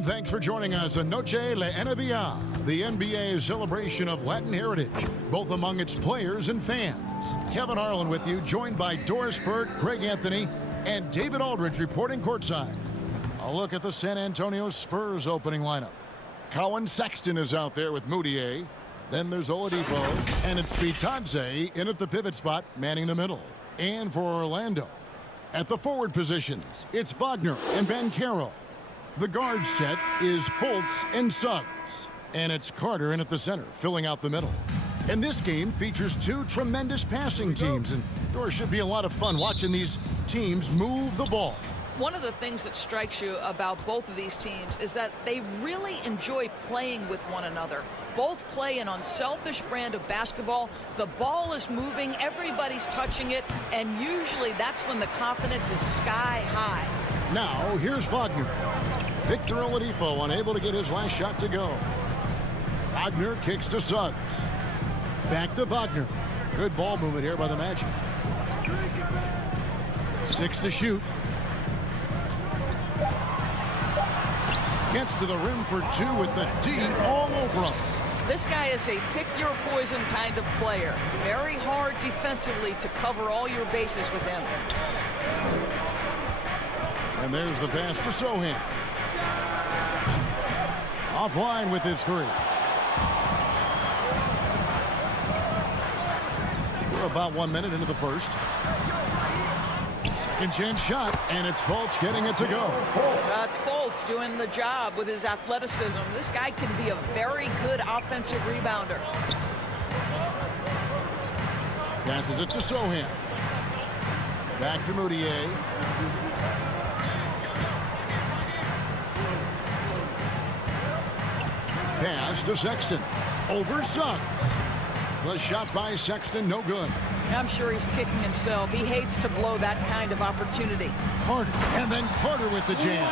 and thanks for joining us on Noche La NBA, the NBA's celebration of Latin heritage, both among its players and fans. Kevin Harlan with you, joined by Doris Burke, Greg Anthony, and David Aldridge reporting courtside. A look at the San Antonio Spurs opening lineup. Colin Sexton is out there with Moutier. Then there's Oladipo, and it's Bitadze in at the pivot spot, manning the middle. And for Orlando, at the forward positions, it's Wagner and Banchero. The guard set is Fultz and Suggs. And it's Carter in at the center, filling out the middle. And this game features two tremendous passing teams, and there should be a lot of fun watching these teams move the ball. One of the things that strikes you about both of these teams is that they really enjoy playing with one another. Both play an unselfish brand of basketball. The ball is moving, everybody's touching it, and usually that's when the confidence is sky high. Now, here's Wagner. Victor Oladipo unable to get his last shot to go. Wagner kicks to Suggs. Back to Wagner. Good ball movement here by the Magic. 6 to shoot. Gets to the rim for 2 with the D all over him. This guy is a pick-your-poison kind of player. Very hard defensively to cover all your bases with him. And there's the pass to Sohan. Offline with his 3. We're about 1 minute into the first. Second chance shot, and it's Fultz getting it to go. That's Fultz doing the job with his athleticism. This guy can be a very good offensive rebounder. Passes it to Sohan. Back to Moutier. Pass to Sexton. Over Suggs. The shot by Sexton, no good. I'm sure he's kicking himself. He hates to blow that kind of opportunity. Carter, and then Carter with the jam.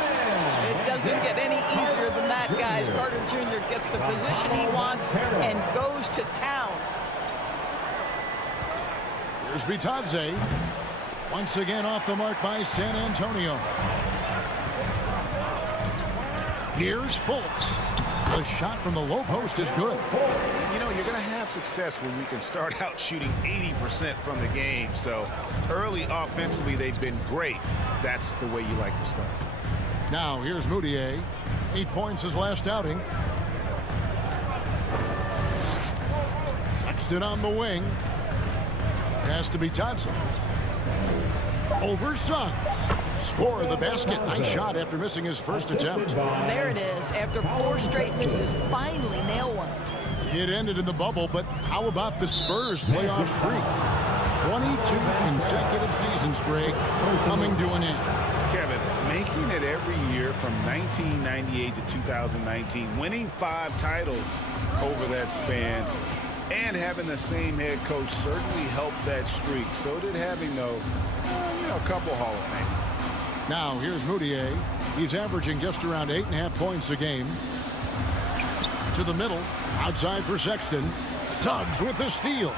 It doesn't get any easier than that, guys. Carter Jr. gets the position he wants and goes to town. Here's Bitadze. Once again off the mark by San Antonio. Here's Fultz. The shot from the low post is good. You know, you're going to have success when you can start out shooting 80% from the game. So early offensively, they've been great. That's the way you like to start. Now here's Moutier. 8 points his last outing. Sexton on the wing. Pass to Bitadze. Over Suggs. Score the basket. Nice shot after missing his first attempt. And there it is. After 4 straight misses, finally nail one. It ended in the bubble, but how about the Spurs playoff streak? 22 consecutive seasons, Greg, coming to an end. Kevin, making it every year from 1998 to 2019, winning 5 titles over that span, and having the same head coach certainly helped that streak. So did having, though, a couple Hall of Fame. Now, here's Moutier. He's averaging just around 8.5 points a game. To the middle, outside for Sexton. Suggs with the steal.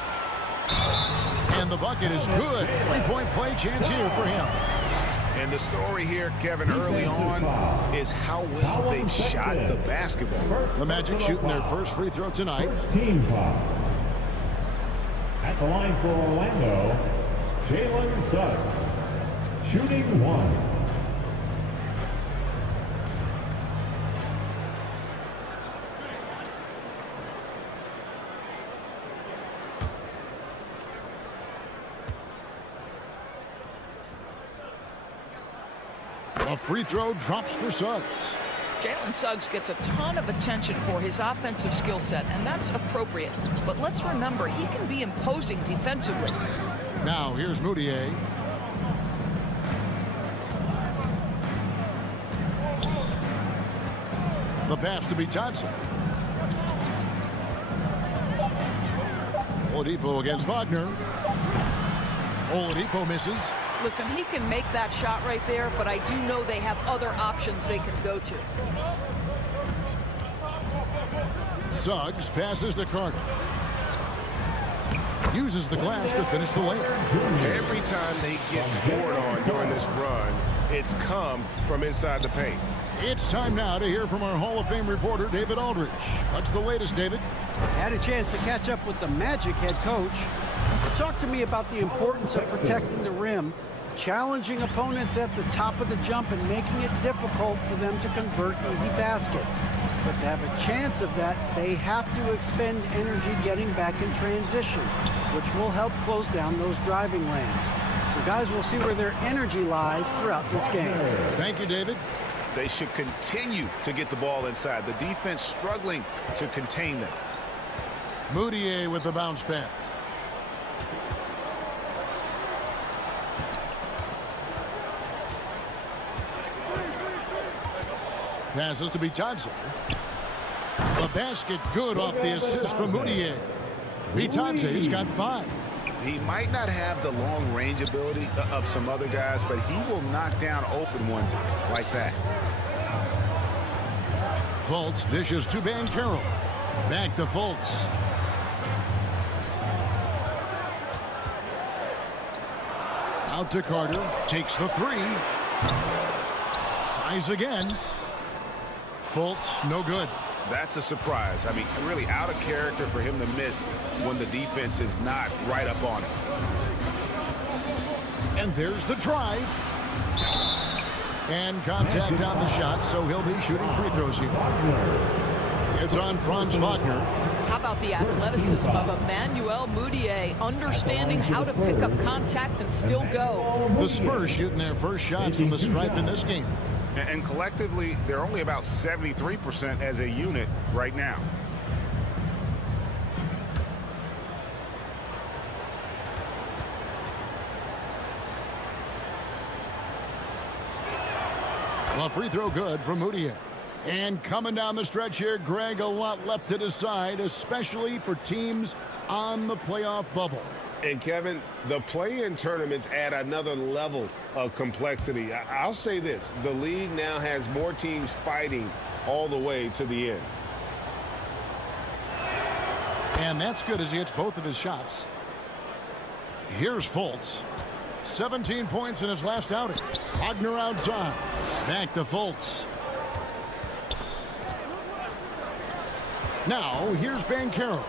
And the bucket is good. 3-point play chance here for him. And the story here, Kevin, early on is how well they've shot the basketball. The Magic shooting their first free throw tonight. First team foul. At the line for Orlando, Jalen Suggs. Shooting 1. A free throw drops for Suggs. Jalen Suggs gets a ton of attention for his offensive skill set, and that's appropriate. But let's remember, he can be imposing defensively. Now, here's Moutier. The pass to Bitadze. Oladipo against Wagner. Oladipo misses. Listen, he can make that shot right there, but I do know they have other options they can go to. Suggs passes to Carter. Uses the glass to finish the layup. Every time they get scored on during this run, it's come from inside the paint. It's time now to hear from our Hall of Fame reporter, David Aldridge. What's the latest, David? I had a chance to catch up with the Magic head coach. Talk to me about the importance of protecting the rim, challenging opponents at the top of the jump, and making it difficult for them to convert easy baskets. But to have a chance of that, they have to expend energy getting back in transition, which will help close down those driving lanes. So guys, we'll see where their energy lies throughout this game. Thank you, David. They should continue to get the ball inside. The defense struggling to contain them. Moutier with the bounce pass. Passes to Bitadze. The basket good off the assist from Moutier. Bitadze's got 5. He might not have the long range ability of some other guys, but he will knock down open ones like that. Fultz dishes to Banchero. Back to Fultz. Out to Carter. Takes the 3. Tries again. Fultz, no good. That's a surprise. I mean, really out of character for him to miss when the defense is not right up on it. And there's the drive. And contact on the shot, so he'll be shooting free throws here. It's on Franz Wagner. How about the athleticism of Emmanuel Moutier, understanding how to pick up contact and still go. The Spurs shooting their first shots from the stripe in this game. And collectively, they're only about 73% as a unit right now. A free throw good from Moutier. And coming down the stretch here, Greg, a lot left to decide, especially for teams on the playoff bubble. And Kevin, the play-in tournaments add another level of complexity. I'll say this, the league now has more teams fighting all the way to the end. And that's good as he hits both of his shots. Here's Fultz. 17 points in his last outing. Wagner outside. Back to Fultz. Now, here's Banchero.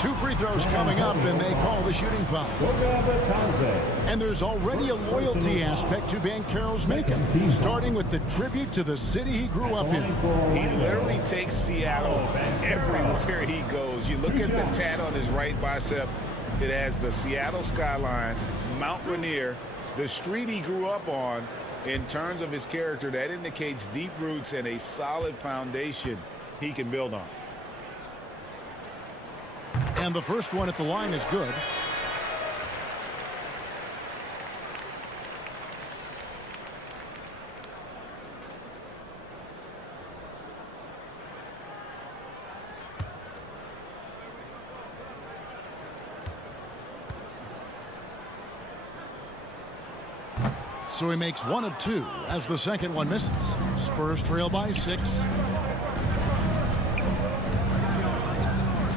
2 free throws coming up, and they call the shooting foul. And there's already a loyalty aspect to Banchero's makeup, starting with the tribute to the city he grew up in. He literally takes Seattle everywhere he goes. You look at the tat on his right bicep. It has the Seattle skyline, Mount Rainier, the street he grew up on. In terms of his character, that indicates deep roots and a solid foundation he can build on. And the first one at the line is good. So he makes 1 of 2 as the second one misses. Spurs trail by 6.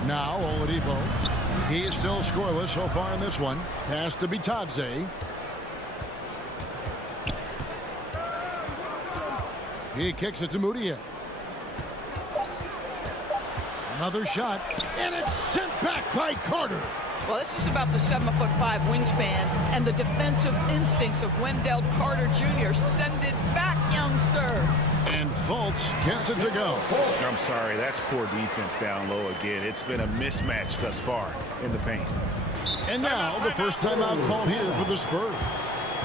Now Oladipo. He is still scoreless so far in this one. Pass to Bitadze. He kicks it to Moutier. Another shot, and it's sent back by Carter. Well, this is about the 7'5" wingspan and the defensive instincts of Wendell Carter Jr. Send it back, young sir. And Fultz gets it to go. I'm sorry, that's poor defense down low again. It's been a mismatch thus far in the paint. And now the first timeout called here for the Spurs.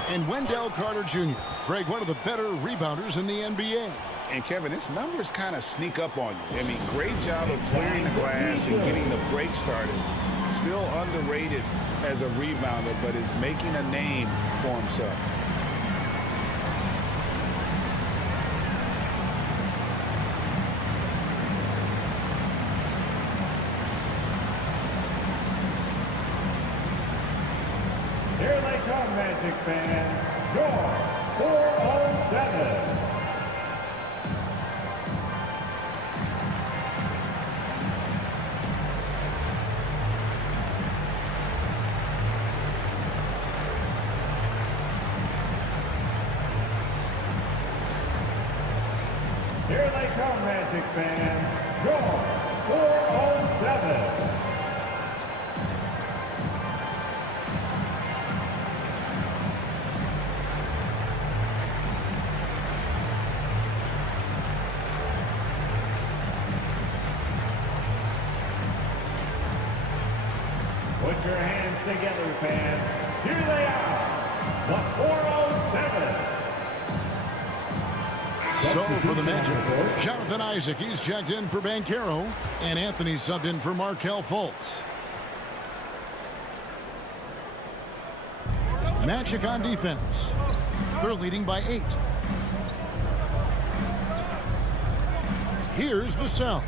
And Wendell Carter Jr., Greg, one of the better rebounders in the NBA. And Kevin, his numbers kind of sneak up on you. I mean, great job of clearing the glass and getting the break started. Still underrated as a rebounder, but is making a name for himself. Here they come, Magic fans. Your 407. Here they come, Magic fans. Your 407. Put your hands together, fans. Here they are, the 407. So for the Magic, Jonathan Isaac, he's checked in for Banchero, and Anthony subbed in for Markelle Fultz. Magic on defense. They're leading by 8. Here's Vassell.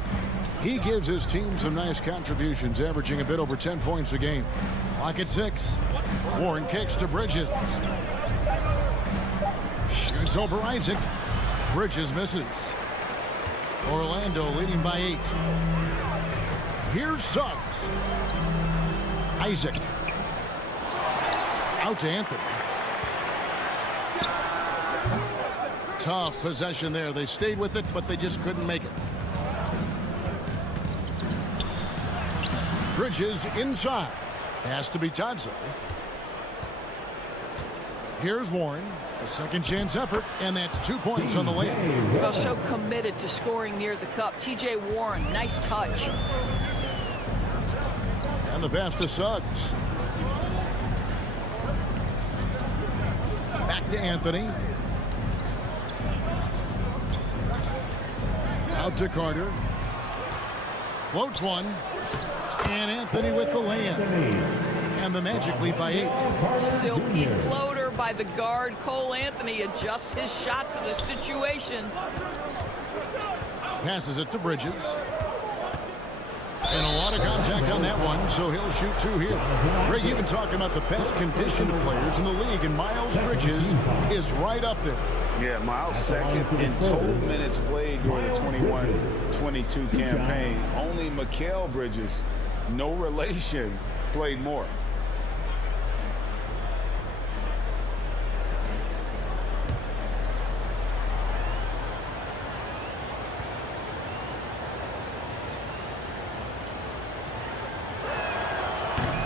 He gives his team some nice contributions, averaging a bit over 10 points a game. Clock at 6. Warren kicks to Bridges. Shoots over Isaac. Bridges misses. Orlando leading by 8. Here's Suggs. Isaac. Out to Anthony. Tough possession there. They stayed with it, but they just couldn't make it. Bridges inside. Has to be Tadze. Here's Warren. A second chance effort, and that's 2 points on the layup. Well, so committed to scoring near the cup. T.J. Warren, nice touch. And the pass to Suggs. Back to Anthony. Out to Carter. Floats one. And Anthony with the layup. And the Magic lead by 8. Silky floater by the guard. Cole Anthony adjusts his shot to the situation. Passes it to Bridges. And a lot of contact on that one, so he'll shoot 2 here. Greg, you've been talking about the best conditioned players in the league, and Miles Bridges is right up there. Yeah, Miles second in total minutes played during the 21-22 campaign. Only Mikal Bridges, no relation, played more.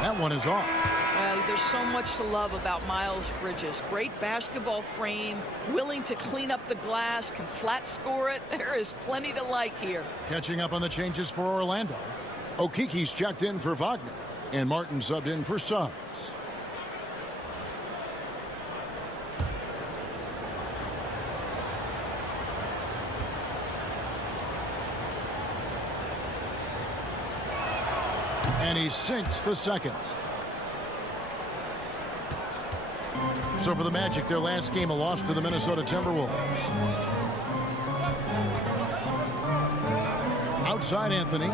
That one is off. There's so much to love about Miles Bridges. Great basketball frame, willing to clean up the glass, can flat score it. There is plenty to like here. Catching up on the changes for Orlando. Okiki's checked in for Wagner, and Martin subbed in for Suggs. And he sinks the second. So for the Magic, their last game, a loss to the Minnesota Timberwolves. Outside Anthony.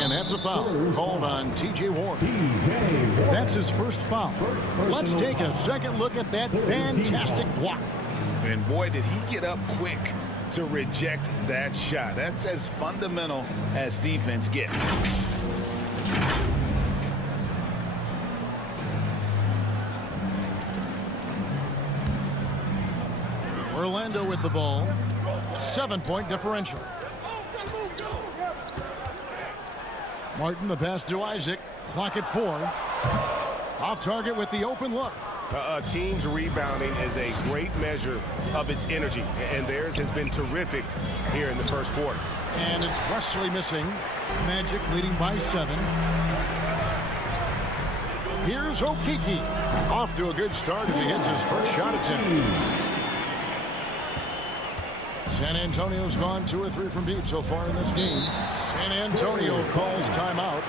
And that's a foul called on T.J. Warren. That's his first foul. Let's take a second look at that fantastic block. And boy, did he get up quick to reject that shot. That's as fundamental as defense gets. Orlando with the ball. 7-point differential. Martin, the pass to Isaac. Clock at 4. Off target with the open look. A team's rebounding is a great measure of its energy, and theirs has been terrific here in the first quarter. And it's Wesley missing. Magic leading by 7. Here's Okiki. Off to a good start as he hits his first shot attempt. San Antonio's gone 2 or 3 from deep so far in this game. San Antonio calls timeout.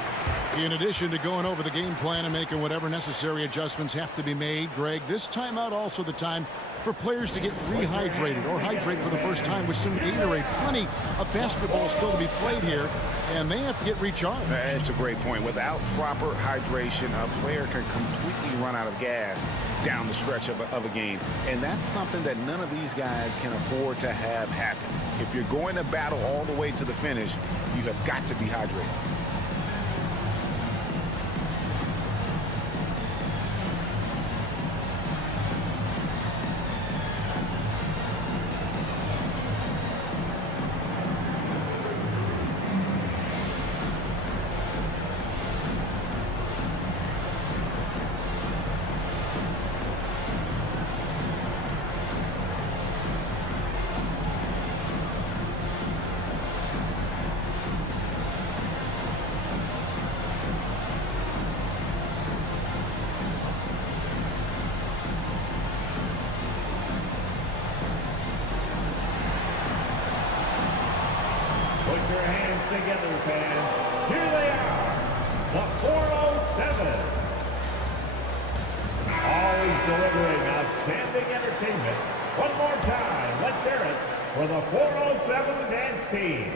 In addition to going over the game plan and making whatever necessary adjustments have to be made, Greg, this timeout also the time for players to get rehydrated or hydrate for the first time with some Gatorade. Plenty of basketball still to be played here, and they have to get recharged. That's a great point. Without proper hydration, a player can completely run out of gas down the stretch of a game. And that's something that none of these guys can afford to have happen. If you're going to battle all the way to the finish, you have got to be hydrated. your hands together, fans. Here they are, the 407. Always delivering outstanding entertainment. One more time, let's hear it for the 407 dance team.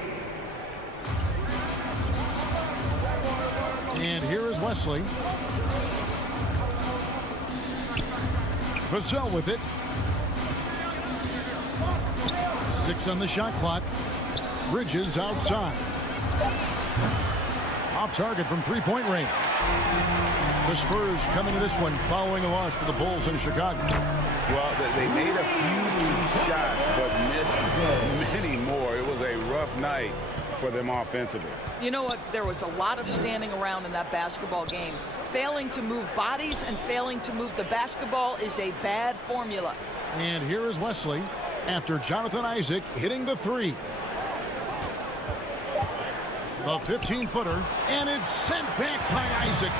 And here is Wesley. Vassell with it. 6 on the shot clock. Bridges outside. Off target from three-point range. The Spurs coming to this one following a loss to the Bulls in Chicago. Well, they made a few key shots, but missed many more. It was a rough night for them offensively. You know what? There was a lot of standing around in that basketball game. Failing to move bodies and failing to move the basketball is a bad formula. And here is Wesley after Jonathan Isaac hitting the three. The 15-footer, and it's sent back by Isaac.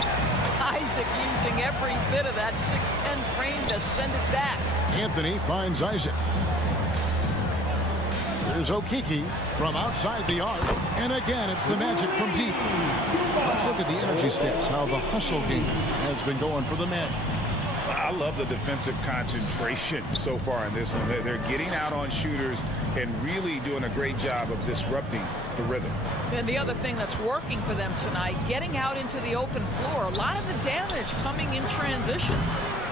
Isaac using every bit of that 6'10" frame to send it back. Anthony finds Isaac. There's Okeke from outside the arc. And again, it's the Magic from deep. Let's look at the energy stats, how the hustle game has been going for the Magic. I love the defensive concentration so far in this one. They're getting out on shooters and really doing a great job of disrupting the rhythm. And the other thing that's working for them tonight, getting out into the open floor. A lot of the damage coming in transition.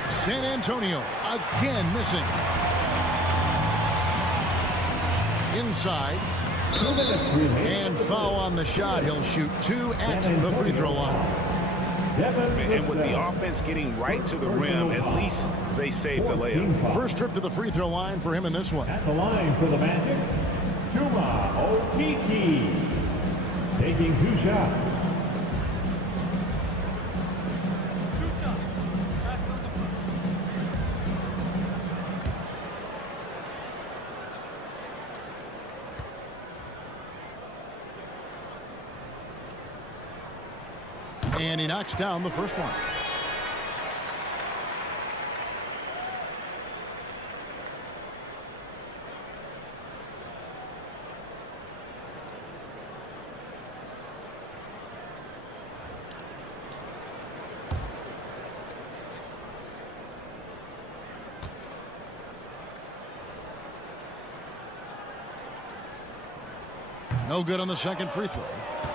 San Antonio again missing. Inside. 2 minutes remaining. And foul on the shot. He'll shoot 2 at the free throw line. And with the offense getting right to the rim, at least they saved the layup. First trip to the free throw line for him in this one. At the line for the Magic, Okeke. Taking 2 shots. And he knocks down the first one. No good on the second free throw.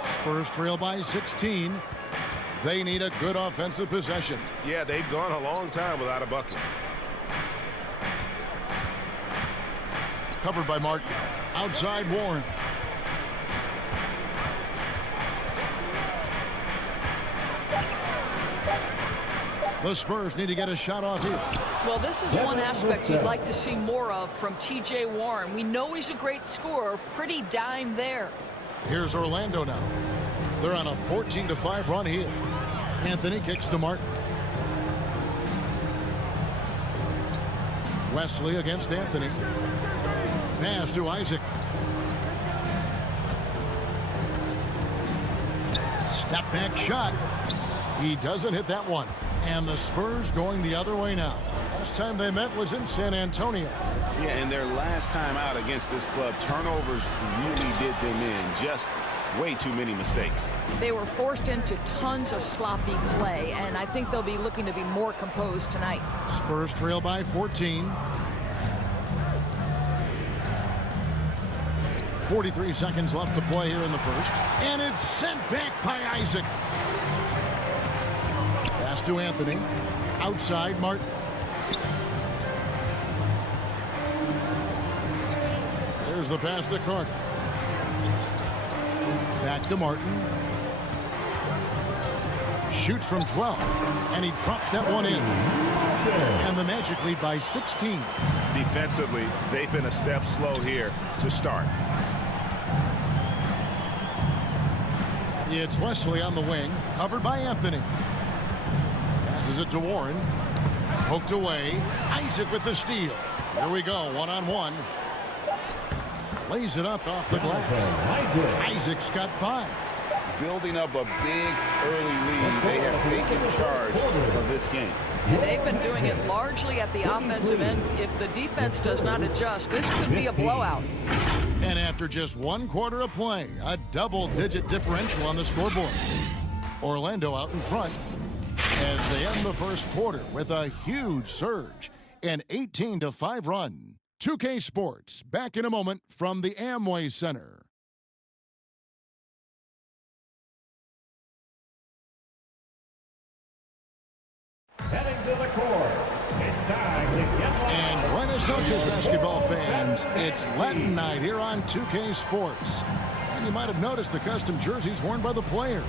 Spurs trail by 16. They need a good offensive possession. Yeah, they've gone a long time without a bucket. Covered by Martin. Outside Warren. The Spurs need to get a shot off here. Well, this is one aspect you'd like to see more of from T.J. Warren. We know he's a great scorer. Pretty dime there. Here's Orlando now. They're on a 14-5 run here. Anthony kicks to Martin. Wesley against Anthony. Pass to Isaac. Step back shot. He doesn't hit that one. And the Spurs going the other way now. Last time they met was in San Antonio. Yeah, and their last time out against this club, turnovers really did them in. Just way too many mistakes. They were forced into tons of sloppy play, and I think they'll be looking to be more composed tonight. Spurs trail by 14. 43 seconds left to play here in the first. And it's sent back by Isaac. Pass to Anthony. Outside Martin. There's the pass to Carter. Back to Martin. Shoots from 12. And he drops that one in. And the Magic lead by 16. Defensively, they've been a step slow here to start. It's Wesley on the wing. Covered by Anthony. Passes it to Warren. Poked away. Isaac with the steal. Here we go. One-on-one. Lays it up off the glass. Isaac's got 5. building up a big early lead. They have taken charge of this game. And they've been doing it largely at the offensive end. If the defense does not adjust, this could be a blowout. And after just 1 quarter of play, a double-digit differential on the scoreboard. Orlando out in front as they end the first quarter with a huge surge, an 18-5 run. 2K Sports, back in a moment from the Amway Center. Heading to the court. It's time to get And buenas noches, basketball fans. It's Latin night here on 2K Sports. And you might have noticed the custom jerseys worn by the players.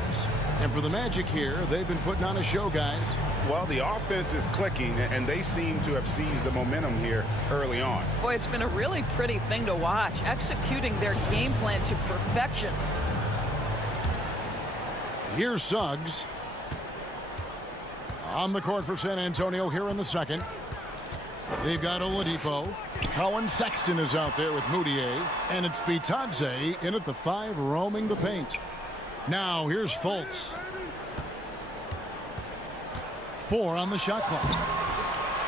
And for the Magic here, they've been putting on a show, guys. Well, the offense is clicking, and they seem to have seized the momentum here early on. Boy, it's been a really pretty thing to watch, executing their game plan to perfection. Here's Suggs. On the court for San Antonio here in the second. They've got Oladipo. Colin Sexton is out there with Moutier. And it's Bitadze in at the 5, roaming the paint. Now here's Fultz. 4 on the shot clock.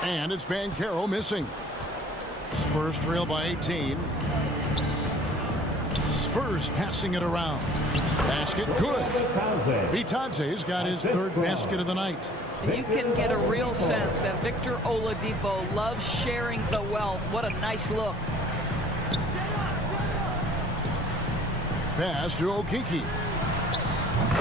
And it's Banchero missing. Spurs trail by 18. Spurs passing it around. Basket good. Bitadze's got his 3rd basket of the night. You can get a real sense that Victor Oladipo loves sharing the wealth. What a nice look. Pass to Okiki.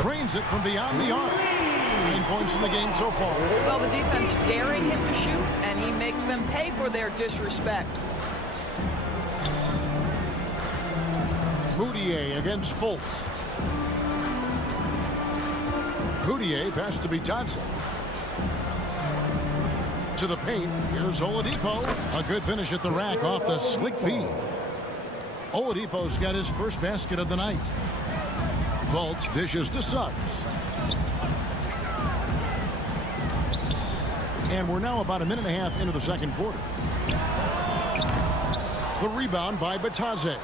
Drains it from beyond the arc. 9 points in the game so far. Well, the defense daring him to shoot, and he makes them pay for their disrespect. Moutier against Fultz. Moutier pass to Bitadze. To the paint. Here's Oladipo. A good finish at the rack off the slick feed. Oladipo's got his 1st basket of the night. Fultz dishes to Suggs. And we're now about a minute and a half into the second quarter. The rebound by Bitadze.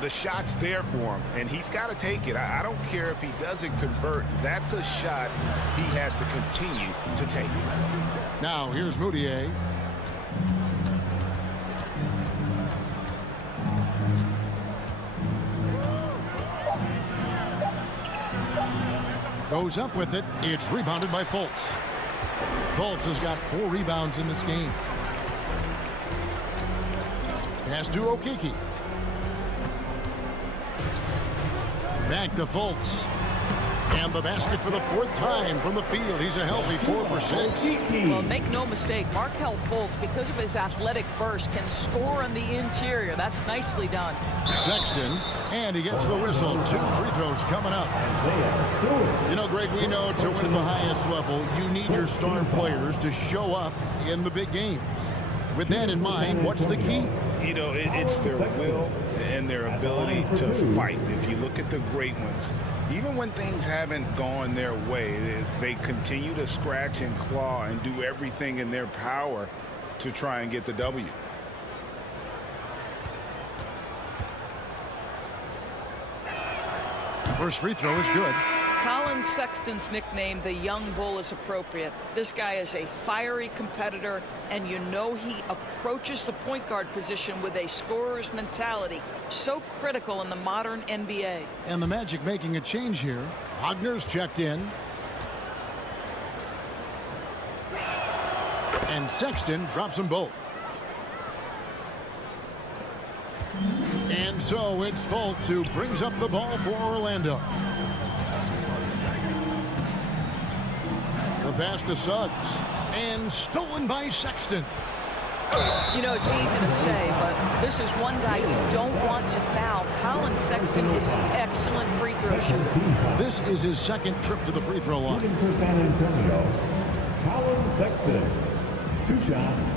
The shot's there for him, and he's got to take it. I don't care if he doesn't convert. That's a shot he has to continue to take. Now here's Moutier. Goes up with it. It's rebounded by Fultz. Fultz has got 4 rebounds in this game. Pass to Okiki. Back to Fultz. And the basket for the 4th time from the field. He's a healthy 4 for 6. Well, make no mistake, Markelle Fultz, because of his athletic burst, can score on the interior. That's nicely done. Sexton, and he gets the whistle. 2 free throws coming up. You know, Greg, we know to win at the highest level, you need your star players to show up in the big games. With that in mind, what's the key? You know, it's their will and their ability to fight. If you look at the great ones, even when things haven't gone their way, they continue to scratch and claw and do everything in their power to try and get the W. First free throw is good. Colin Sexton's nickname, the Young Bull, is appropriate. This guy is a fiery competitor, and you know he approaches the point guard position with a scorer's mentality. So critical in the modern NBA. And the Magic making a change here. Wagner's checked in. And Sexton drops them both. And so it's Fultz who brings up the ball for Orlando. The pass to Suggs. And stolen by Sexton. You know, it's easy to say, but this is one guy you don't want to foul. Colin Sexton is an excellent free throw shooter. This is his 2nd trip to the free throw line. Shooting for San Antonio, Colin Sexton. 2 shots.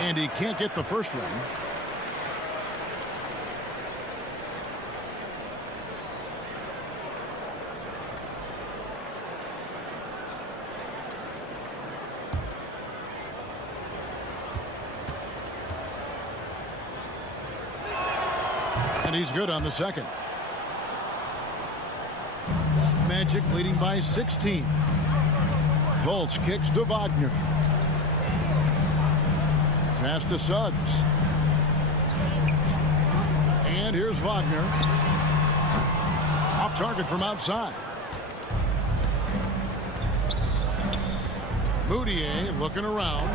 And he can't get the first one. And he's good on the second. Magic leading by 16. Fultz kicks to Wagner. Pass to Suggs. And here's Wagner. Off target from outside. Moutier looking around.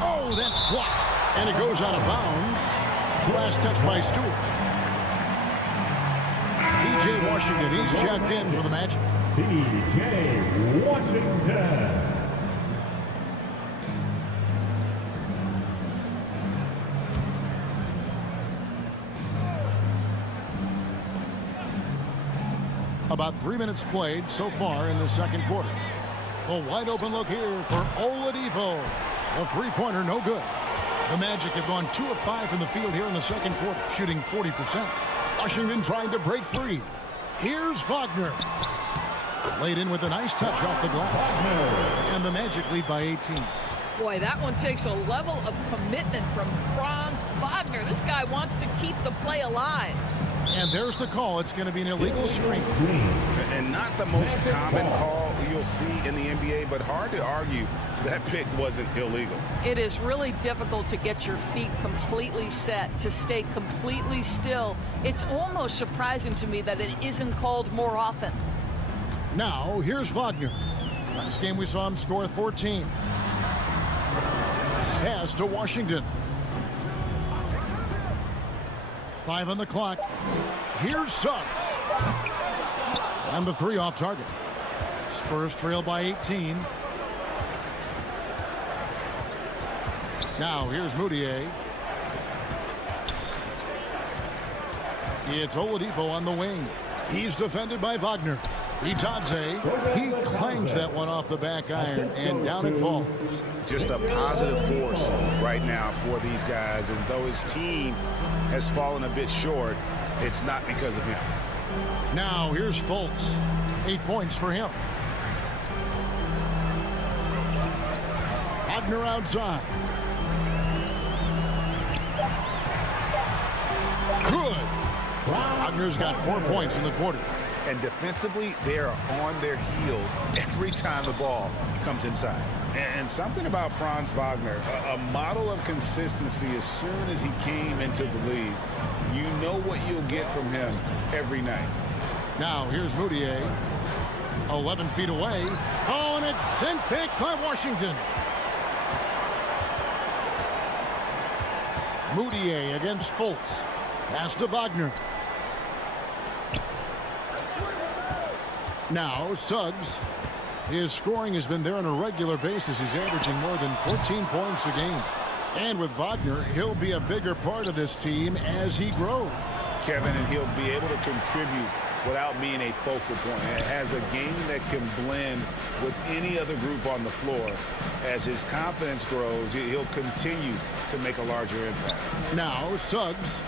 Oh, that's blocked. And it goes out of bounds. Last touch by Stewart. P.J. Washington, he's checked in for the Magic. P.J. Washington. About 3 minutes played so far in the second quarter. A wide open look here for Oladipo. A three-pointer, no good. The Magic have gone 2 of 5 from the field here in the second quarter, shooting 40%. Washington trying to break free. Here's Wagner. Laid in with a nice touch off the glass. And the Magic lead by 18. Boy, that one takes a level of commitment from Franz Wagner. This guy wants to keep the play alive. And there's the call. It's going to be an illegal screen. And not the most common call you'll see in the NBA, but hard to argue that pick wasn't illegal. It is really difficult to get your feet completely set, to stay completely still. It's almost surprising to me that it isn't called more often. Now, here's Wagner. Last game we saw him score 14. Pass to Washington. 5 on the clock. Here's Suggs. And the 3 off target. Spurs trail by 18. Now here's Moutier. It's Oladipo on the wing. He's defended by Wagner. Itadze, he clangs that one off the back iron, and down it falls. Just a positive force right now for these guys, and though his team has fallen a bit short, it's not because of him. Now here's Fultz. 8 points for him. Wagner outside. Good. Wagner's got 4 points in the quarter. And defensively, they are on their heels every time the ball comes inside. And something about Franz Wagner, a model of consistency. As soon as he came into the league, you know what you'll get from him every night. Now here's Moutier. 11 feet away. Oh, and it's sent back by Washington. Moutier against Fultz. Pass to Wagner. Now Suggs. His scoring has been there on a regular basis. He's averaging more than 14 points a game. And with Wagner, he'll be a bigger part of this team as he grows. Kevin, and he'll be able to contribute without being a focal point. It has a game that can blend with any other group on the floor. As his confidence grows, he'll continue to make a larger impact. Now Suggs,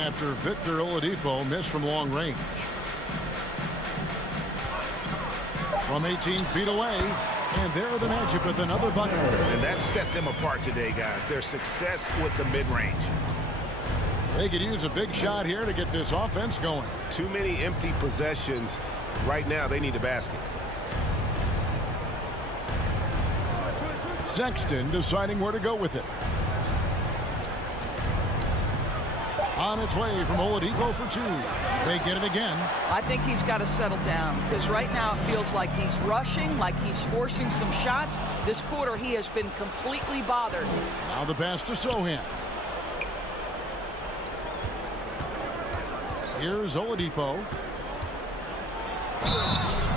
after Victor Oladipo missed from long range. From 18 feet away, and there are the Magic with another bucket. And that set them apart today, guys. Their success with the mid-range. They could use a big shot here to get this offense going. Too many empty possessions. Right now, they need a basket. Sexton deciding where to go with it. On its way from Oladipo for 2. They get it again. I think he's got to settle down because right now it feels like he's rushing, like he's forcing some shots. This quarter he has been completely bothered. Now the pass to Sohan. Here's Oladipo.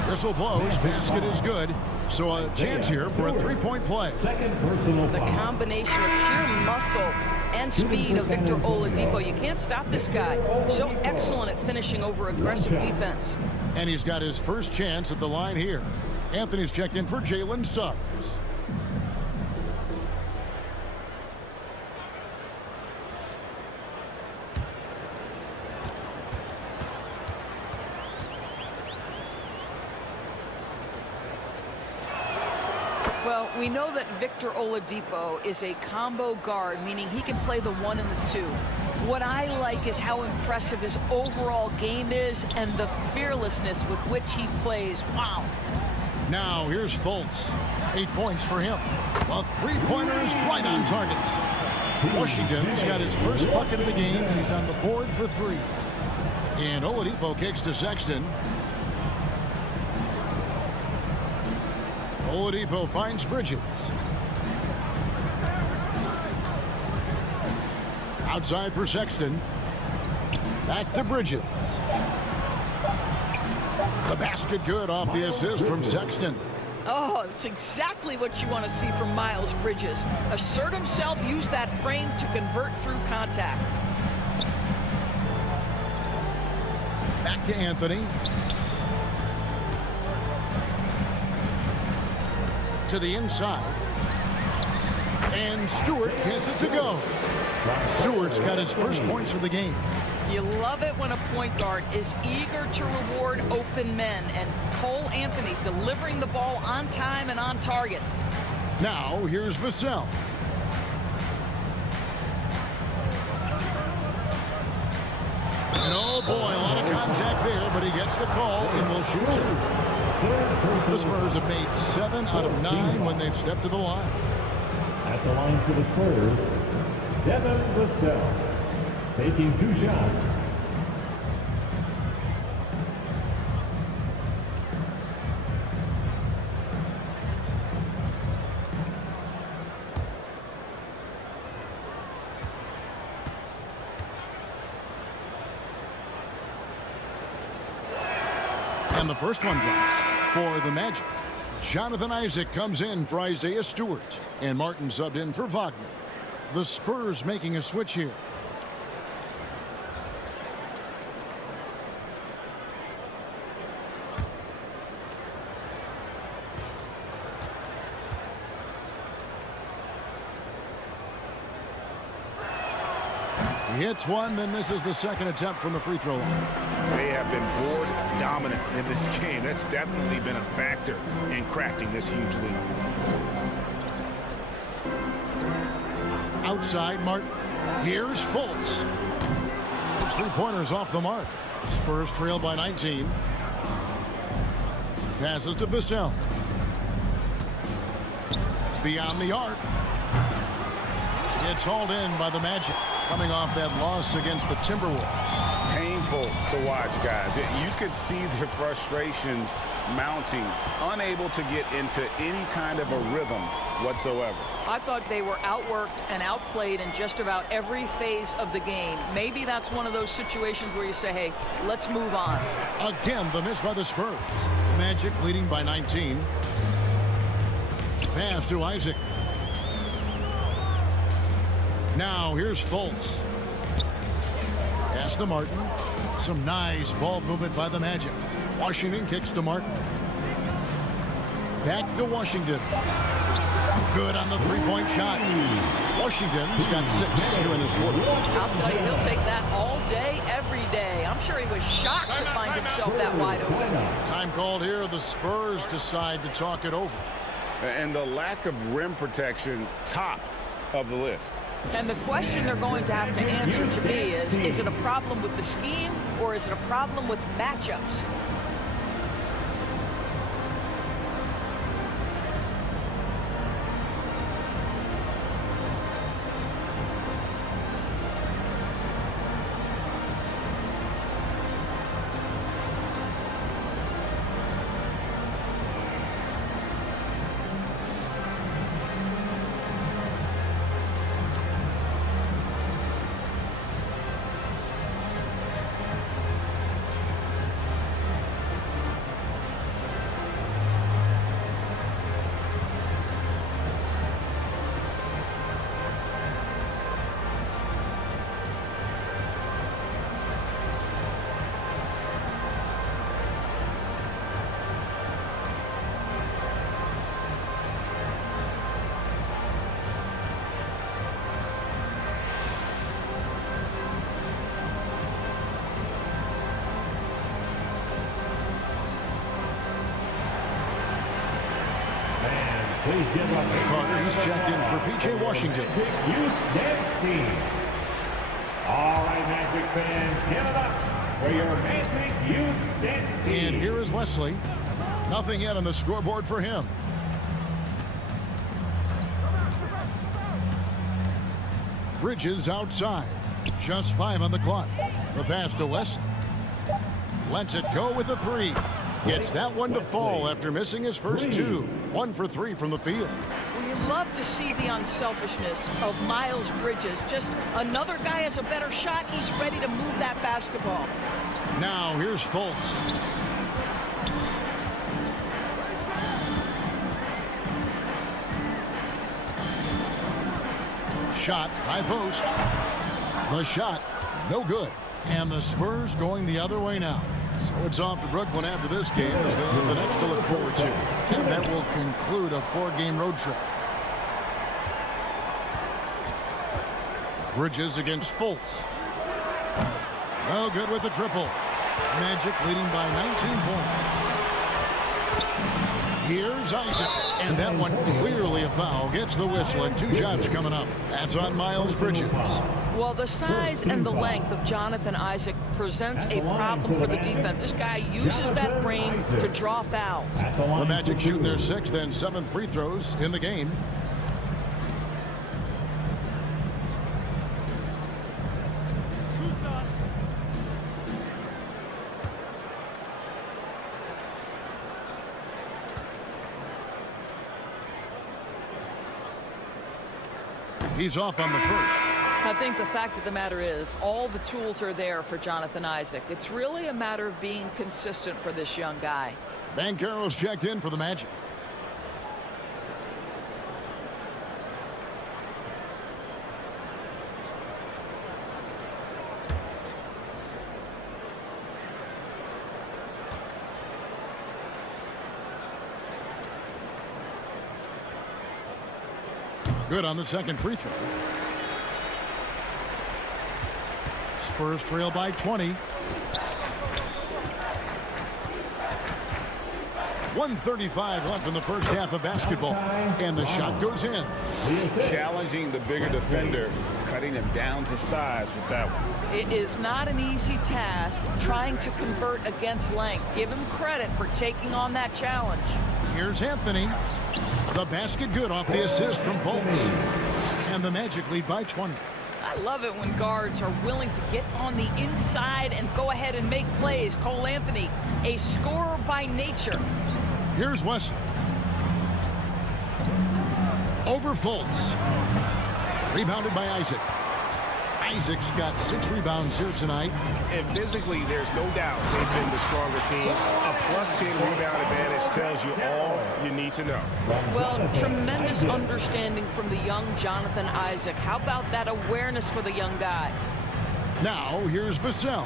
Whistle blows. Basket is good. So a chance here for a three-point play. The combination of sheer muscle and speed of Victor Oladipo. You can't stop this guy. So excellent at finishing over aggressive defense. And he's got his first chance at the line here. Anthony's checked in for Jalen Suggs. Well, we know that Victor Oladipo is a combo guard, meaning he can play the 1 and the 2. What I like is how impressive his overall game is and the fearlessness with which he plays. Wow. Now here's Fultz. 8 points for him. A three-pointer is right on target. Washington's got his first bucket of the game, and he's on the board for 3. And Oladipo kicks to Sexton. Oladipo finds Bridges. Outside for Sexton. Back to Bridges. The basket good off the assist from Sexton. Oh, it's exactly what you want to see from Miles Bridges. Assert himself, use that frame to convert through contact. Back to Anthony. To the inside. And Stewart gets it to go. Stewart's got his first points of the game. You love it when a point guard is eager to reward open men, and Cole Anthony delivering the ball on time and on target. Now here's Vassell. And oh boy, a lot of contact there, but he gets the call and will shoot 2. The Spurs have made 7 out of 9 when they've stepped to the line. At the line for the Spurs, Devin Vassell, taking 2 shots. And the first one drops for the Magic. Jonathan Isaac comes in for Isaiah Stewart. And Martin subbed in for Wagner. The Spurs making a switch here. He hits one, then misses the second attempt from the free throw line. They have been board dominant in this game. That's definitely been a factor in crafting this huge lead. Outside Martin. Here's Fultz. Those 3-pointers off the mark. Spurs trail by 19. Passes to Vassell. Beyond the arc. It's hauled in by the Magic, coming off that loss against the Timberwolves. Painful to watch, guys. You could see their frustrations mounting, unable to get into any kind of a rhythm whatsoever. I thought they were outworked and outplayed in just about every phase of the game. Maybe that's one of those situations where you say, hey, let's move on. Again, the miss by the Spurs. Magic leading by 19. Pass to Isaac. Now here's Fultz. Pass to Martin. Some nice ball movement by the Magic. Washington kicks to Martin. Back to Washington. Good on the three-point shot. Washington's got 6 here in this quarter. I'll tell you, he'll take that all day, every day. I'm sure he was shocked to find himself that wide open. Time called here. The Spurs decide to talk it over. And the lack of rim protection, top of the list. And the question they're going to have to answer to me is it a problem with the scheme or is it a problem with matchups? Please give up Carter, he's checked in for P.J. Washington. Youth Dance Team. All right, Magic fans, give it up for your Magic Youth Dance Team. And here is Wesley. Nothing yet on the scoreboard for him. Bridges outside. Just 5 on the clock. The pass to Wesley. Lets it go with a 3. Gets that one to fall after missing his first 2. 1 for 3 from the field. Well, you love to see the unselfishness of Miles Bridges. Just another guy has a better shot. He's ready to move that basketball. Now here's Fultz. Shot, high post. The shot, no good. And the Spurs going the other way now. So it's off to Brooklyn after this game as they have the next to look forward to. And that will conclude a 4-game road trip. Bridges against Fultz. No good with the triple. Magic leading by 19 points. Here's Isaac. And that one clearly a foul. Gets the whistle and 2 shots coming up. That's on Miles Bridges. Well, the size and the length of Jonathan Isaac presents a problem for the defense. This guy uses that frame to draw fouls. The Magic shooting their 6th and 7th free throws in the game. He's off on the first. I think the fact of the matter is all the tools are there for Jonathan Isaac. It's really a matter of being consistent for this young guy. Banchero's checked in for the Magic. Good on the second free throw. Spurs trail by 20. 1:35 left in the first half of basketball. And the shot goes in. Challenging the bigger defender, cutting him down to size with that one. It is not an easy task trying to convert against length. Give him credit for taking on that challenge. Here's Anthony. The basket good off the assist from Fultz. And the Magic lead by 20. I love it when guards are willing to get on the inside and go ahead and make plays. Cole Anthony, a scorer by nature. Here's Wesley. Over Fultz. Rebounded by Isaac. Isaac's got 6 rebounds here tonight. And physically, there's no doubt they've been the stronger team. A +10 rebound advantage tells you all you need to know. Well, tremendous understanding from the young Jonathan Isaac. How about that awareness for the young guy? Now, here's Vassell.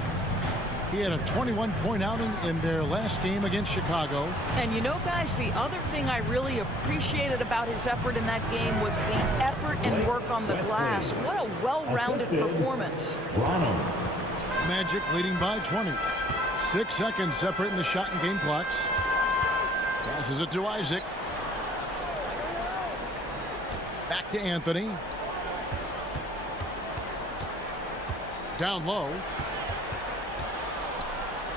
He had a 21-point outing in their last game against Chicago. And you know, guys, the other thing I really appreciated about his effort in that game was the effort and work on the glass. What a well-rounded performance. Magic leading by 20. 6 seconds separating the shot and game clocks. Passes it to Isaac. Back to Anthony. Down low.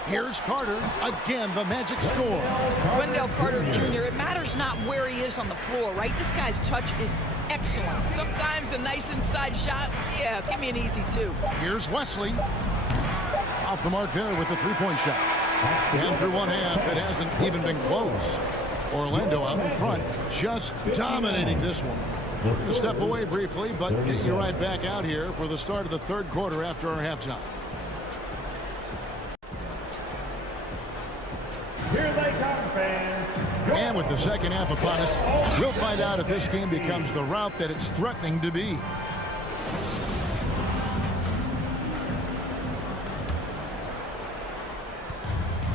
Here's Carter. Again, the Magic score. Wendell Carter Jr., it matters not where he is on the floor, right? This guy's touch is excellent. Sometimes a nice inside shot, yeah, give me an easy 2. Here's Wesley. Off the mark there with the 3-point shot. And through one half, it hasn't even been close. Orlando out in front, just dominating this one. We're going to step away briefly, but get you right back out here for the start of the third quarter after our halftime. Here they come, fans. And with the second half upon us, we'll find out if this game becomes the route that it's threatening to be.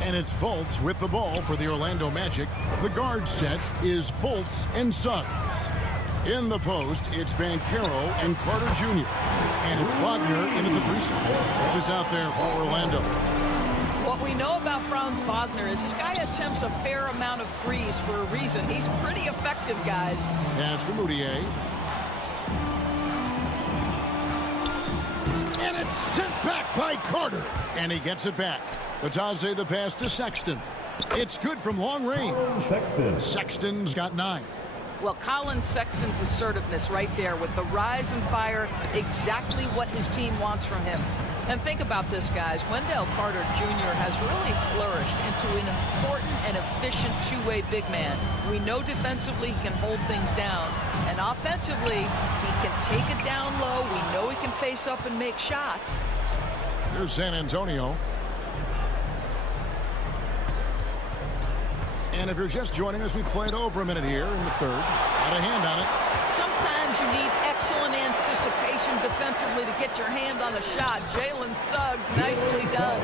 And it's Fultz with the ball for the Orlando Magic. The guard set is Fultz and Suggs. In the post, it's Banchero and Carter Jr. And it's Wagner into the 3 spot. This is out there for Orlando. Well, What we know about Franz Wagner is this guy attempts a fair amount of threes for a reason. He's pretty effective, guys. Pass to Moutier. And it's sent back by Carter. And he gets it back. Batazzi the pass to Sexton. It's good from long range. Sexton's got 9. Well, Colin Sexton's assertiveness right there with the rise and fire, exactly what his team wants from him. And think about this, guys. Wendell Carter Jr. has really flourished into an important and efficient two-way big man. We know defensively he can hold things down. And offensively, he can take it down low. We know he can face up and make shots. Here's San Antonio. And if you're just joining us, we played over a minute here in the third. Got a hand on it. Sometimes you need excellent anticipation defensively to get your hand on a shot. Jalen Suggs, nicely done.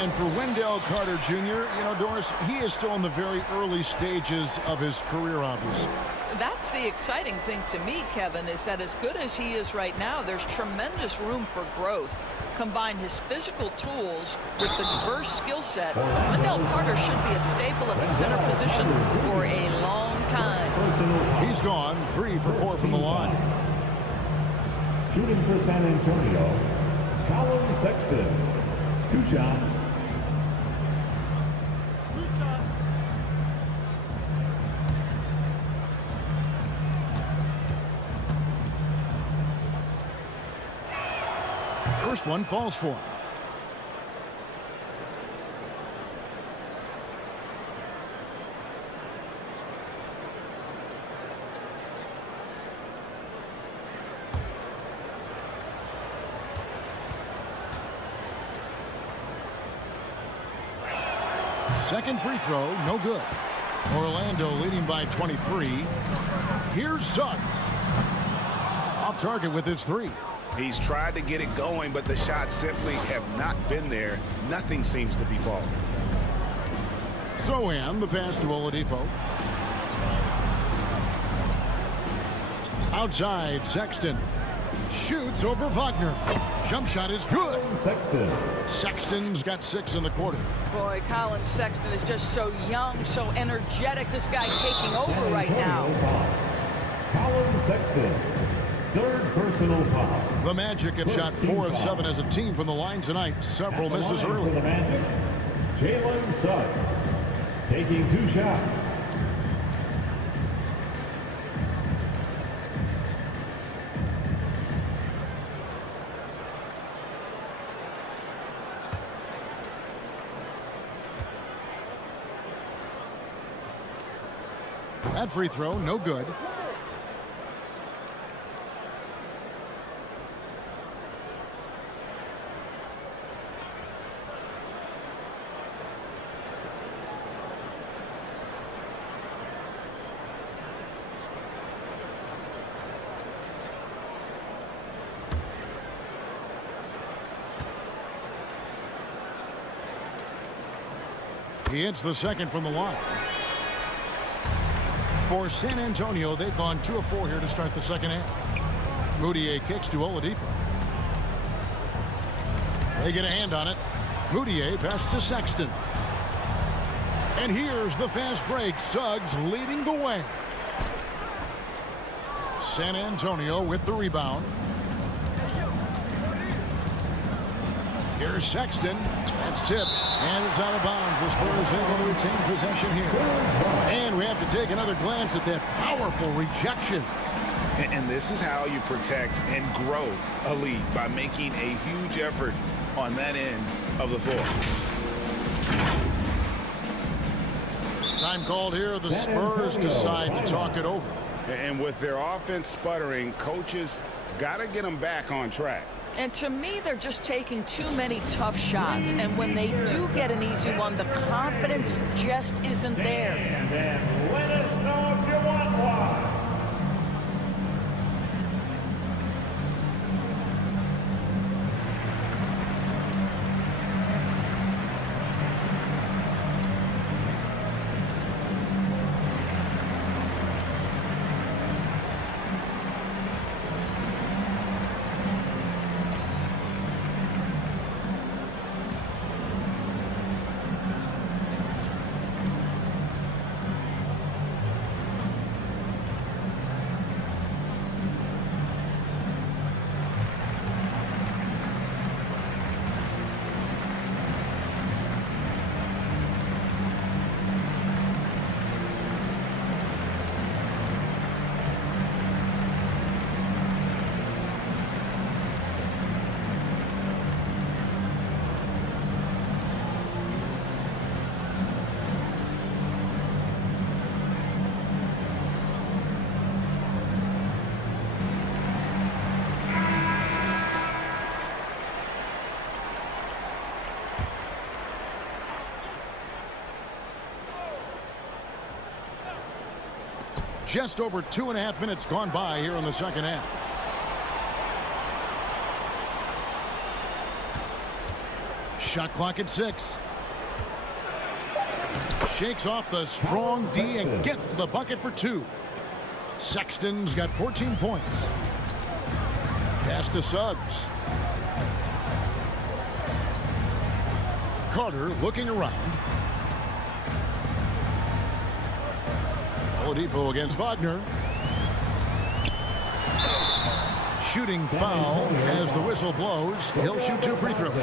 And for Wendell Carter Jr., you know, Doris, he is still in the very early stages of his career, obviously. That's the exciting thing to me, Kevin, is that as good as he is right now, there's tremendous room for growth. Combine his physical tools with the diverse skill set, Wendell Carter should be a staple at the center position for a long time. He's gone 3 for 4 from the line. Shooting for San Antonio, Colin Sexton. 2 shots. First one falls for him. Second free throw, no good. Orlando leading by 23. Here's Suggs. Off target with his 3. He's tried to get it going, but the shots simply have not been there. Nothing seems to be falling. Sohan, the pass to Oladipo. Outside, Sexton. Shoots over Wagner. Jump shot is good. Sexton's got 6 in the quarter. Boy, Colin Sexton is just so young, so energetic. This guy taking over right now. Colin Sexton. 3rd personal foul. The Magic have shot 4 of 7 as a team from the line tonight. Several misses early. For the Magic, Jalen Suggs taking 2 shots. That free throw, no good. He hits the second from the line. For San Antonio, they've gone 2 of 4 here to start the second half. Moutier kicks to Oladipo. They get a hand on it. Moutier pass to Sexton. And here's the fast break. Suggs leading the way. San Antonio with the rebound. Here's Sexton. That's tipped. And it's out of bounds. The Spurs able to retain possession here. And we have to take another glance at that powerful rejection. And this is how you protect and grow a lead, by making a huge effort on that end of the floor. Time called here. The Spurs decide to talk it over. And with their offense sputtering, coaches got to get them back on track. And to me, they're just taking too many tough shots. And when they do get an easy one, the confidence just isn't there. And then let us know if you want one. Just over 2.5 minutes gone by here in the second half. Shot clock at 6. Shakes off the strong D and gets to the bucket for 2. Sexton's got 14 points. Pass to Suggs. Carter looking around. Oladipo against Wagner. Shooting foul as the whistle blows. He'll shoot 2 free throws.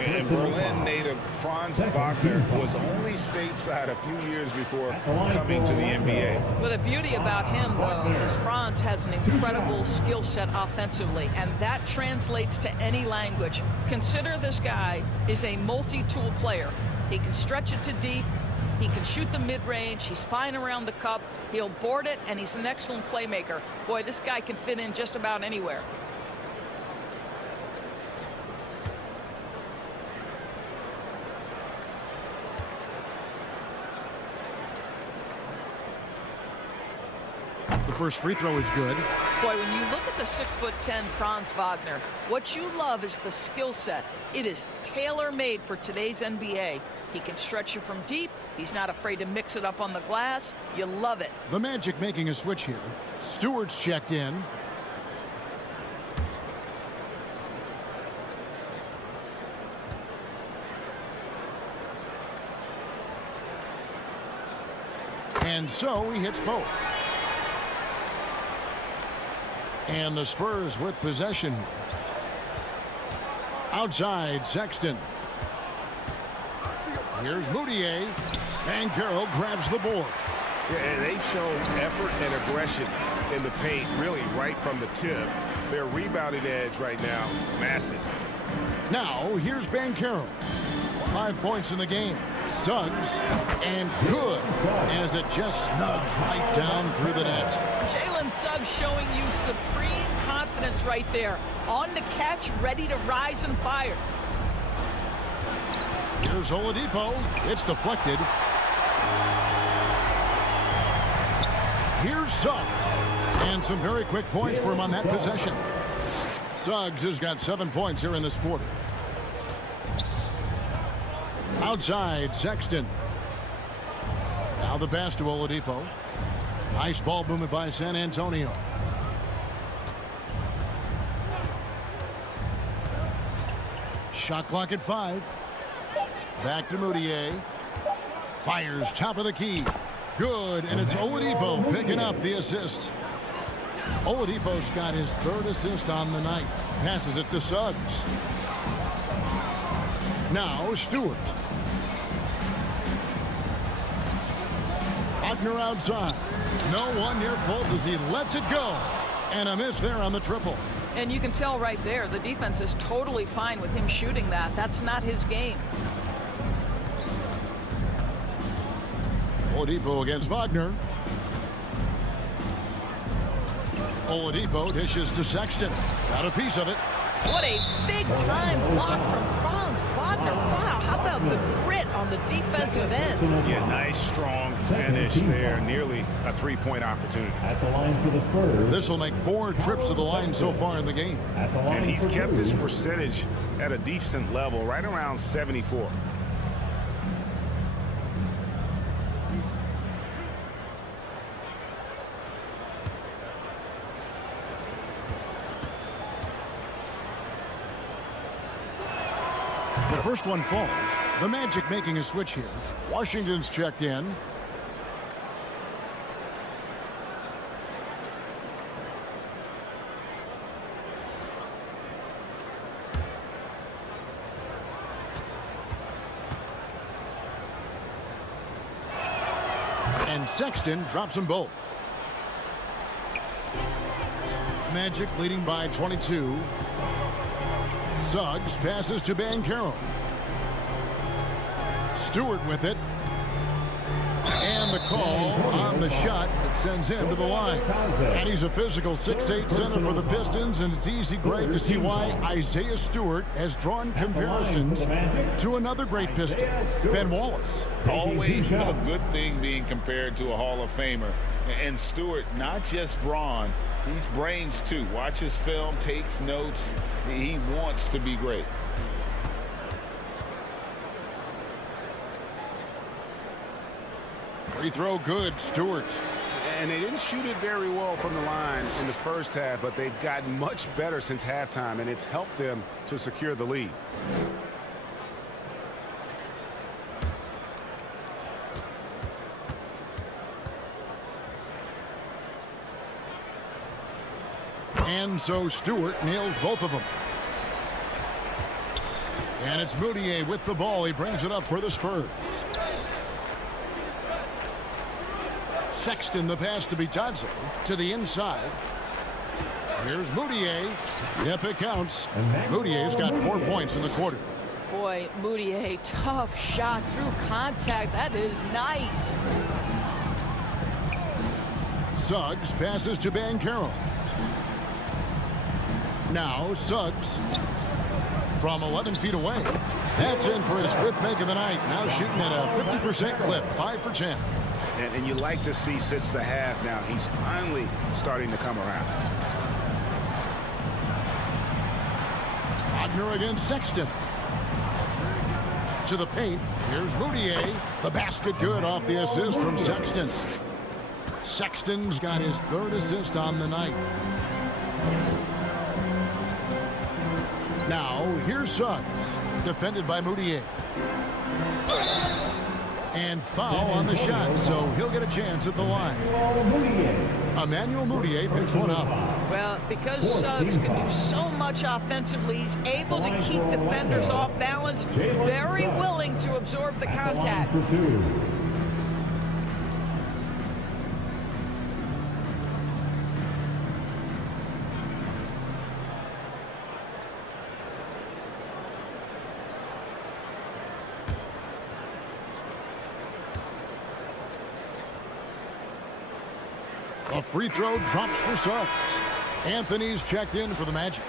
And Berlin native Franz Wagner was only stateside a few years before coming to the NBA. Well, the beauty about him, though, is Franz has an incredible skill set offensively, and that translates to any language. Consider this guy is a multi-tool player. He can stretch it to deep. He can shoot the mid-range. He's fine around the cup. He'll board it, and he's an excellent playmaker. Boy, this guy can fit in just about anywhere. The first free throw is good. Boy, when you look at the 6'10" Franz Wagner, what you love is the skill set. It is tailor-made for today's NBA. He can stretch you from deep. He's not afraid to mix it up on the glass. You love it. The Magic making a switch here. Stewart's checked in. And so he hits both. And the Spurs with possession. Outside, Sexton. Here's Moutier. Banchero grabs the board. Yeah, and they've shown effort and aggression in the paint, really right from the tip. Their rebounding edge right now, massive. Now, here's Banchero. 5 points in the game. Suggs, and good, as it just snugs right down through the net. Jalen Suggs showing you supreme confidence right there. On the catch, ready to rise and fire. Here's Oladipo. It's deflected. Here's Suggs. And some very quick points for him on that possession. Suggs has got 7 points here in this quarter. Outside, Sexton. Now the pass to Oladipo. Nice ball movement by San Antonio. Shot clock at 5. Back to Moutier. Fires top of the key. Good, and it's Oladipo picking up the assist. Oladipo's got his 3rd assist on the night. Passes it to Suggs. Now Stewart. Wagner outside. No one near fault as he lets it go. And a miss there on the triple. And you can tell right there, the defense is totally fine with him shooting that. That's not his game. Oladipo against Wagner. Oladipo dishes to Sexton. Got a piece of it. What a big-time block from Franz Wagner. Wow, how about the grit on the defensive end? Yeah, nice, strong finish there. Nearly a 3-point opportunity. At the line for the Spurs. This will make 4 trips to the line so far in the game. At the line And he's for kept his two. percentage at a decent level, right around 74. The first one falls. The Magic making a switch here. Washington's checked in. And Sexton drops them both. Magic leading by 22. Suggs passes to Banchero. Stewart with it. And the call on the shot that sends him to the line. And he's a physical 6'8" center for the Pistons, and it's easy, Greg, to see why Isaiah Stewart has drawn comparisons to another great Piston, Ben Wallace. Always a good thing being compared to a Hall of Famer. And Stewart, not just brawn, he's brains too. Watch his film, takes notes. He wants to be great. Free throw good, Stewart. And they didn't shoot it very well from the line in the first half, but they've gotten much better since halftime, and it's helped them to secure the lead. And so Stewart nails both of them. And it's Moutier with the ball. He brings it up for the Spurs. Sexton, the pass to Bitadze to the inside. Here's Moutier. Yep, it counts. Moutier's got 4 points in the quarter. Boy, Moutier, tough shot through contact. That is nice. Suggs passes to Banchero. Now Suggs from 11 feet away. That's in for his 5th make of the night. Now shooting at a 50% clip, 5 for 10. And you like to see since the half now, he's finally starting to come around. Wagner against Sexton. To the paint. Here's Moutier. The basket good off the assist from Sexton. Sexton's got his 3rd assist on the night. Now, here's Suggs. Defended by Moutier. And foul on the shot, so he'll get a chance at the line. Emmanuel Moutier picks one up. Well, because Suggs can do so much offensively, he's able to keep defenders off balance, very willing to absorb the contact. A free throw drops for Suggs. Anthony's checked in for the Magic.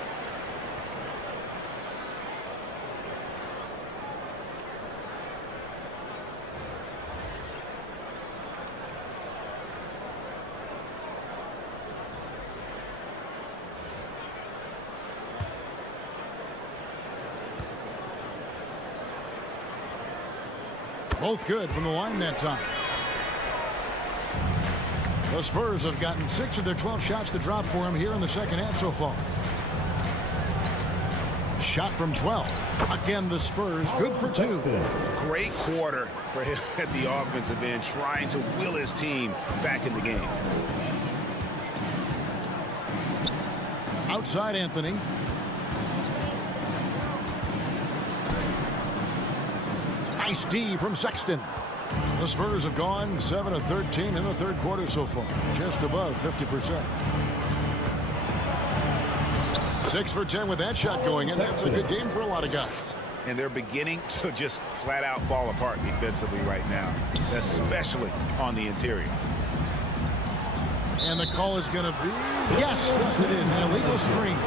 Both good from the line that time. The Spurs have gotten 6 of their 12 shots to drop for him here in the second half so far. Shot from 12. Again, the Spurs good for 2. Great quarter for him at the offensive end, trying to will his team back in the game. Outside Anthony. Nice D from Sexton. The Spurs have gone 7 of 13 in the 3rd quarter so far, just above 50%. 6 for 10 with that shot going in. That's a good game for a lot of guys. And they're beginning to just flat out fall apart defensively right now, especially on the interior. And the call is going to be, yes, it is, an illegal screen.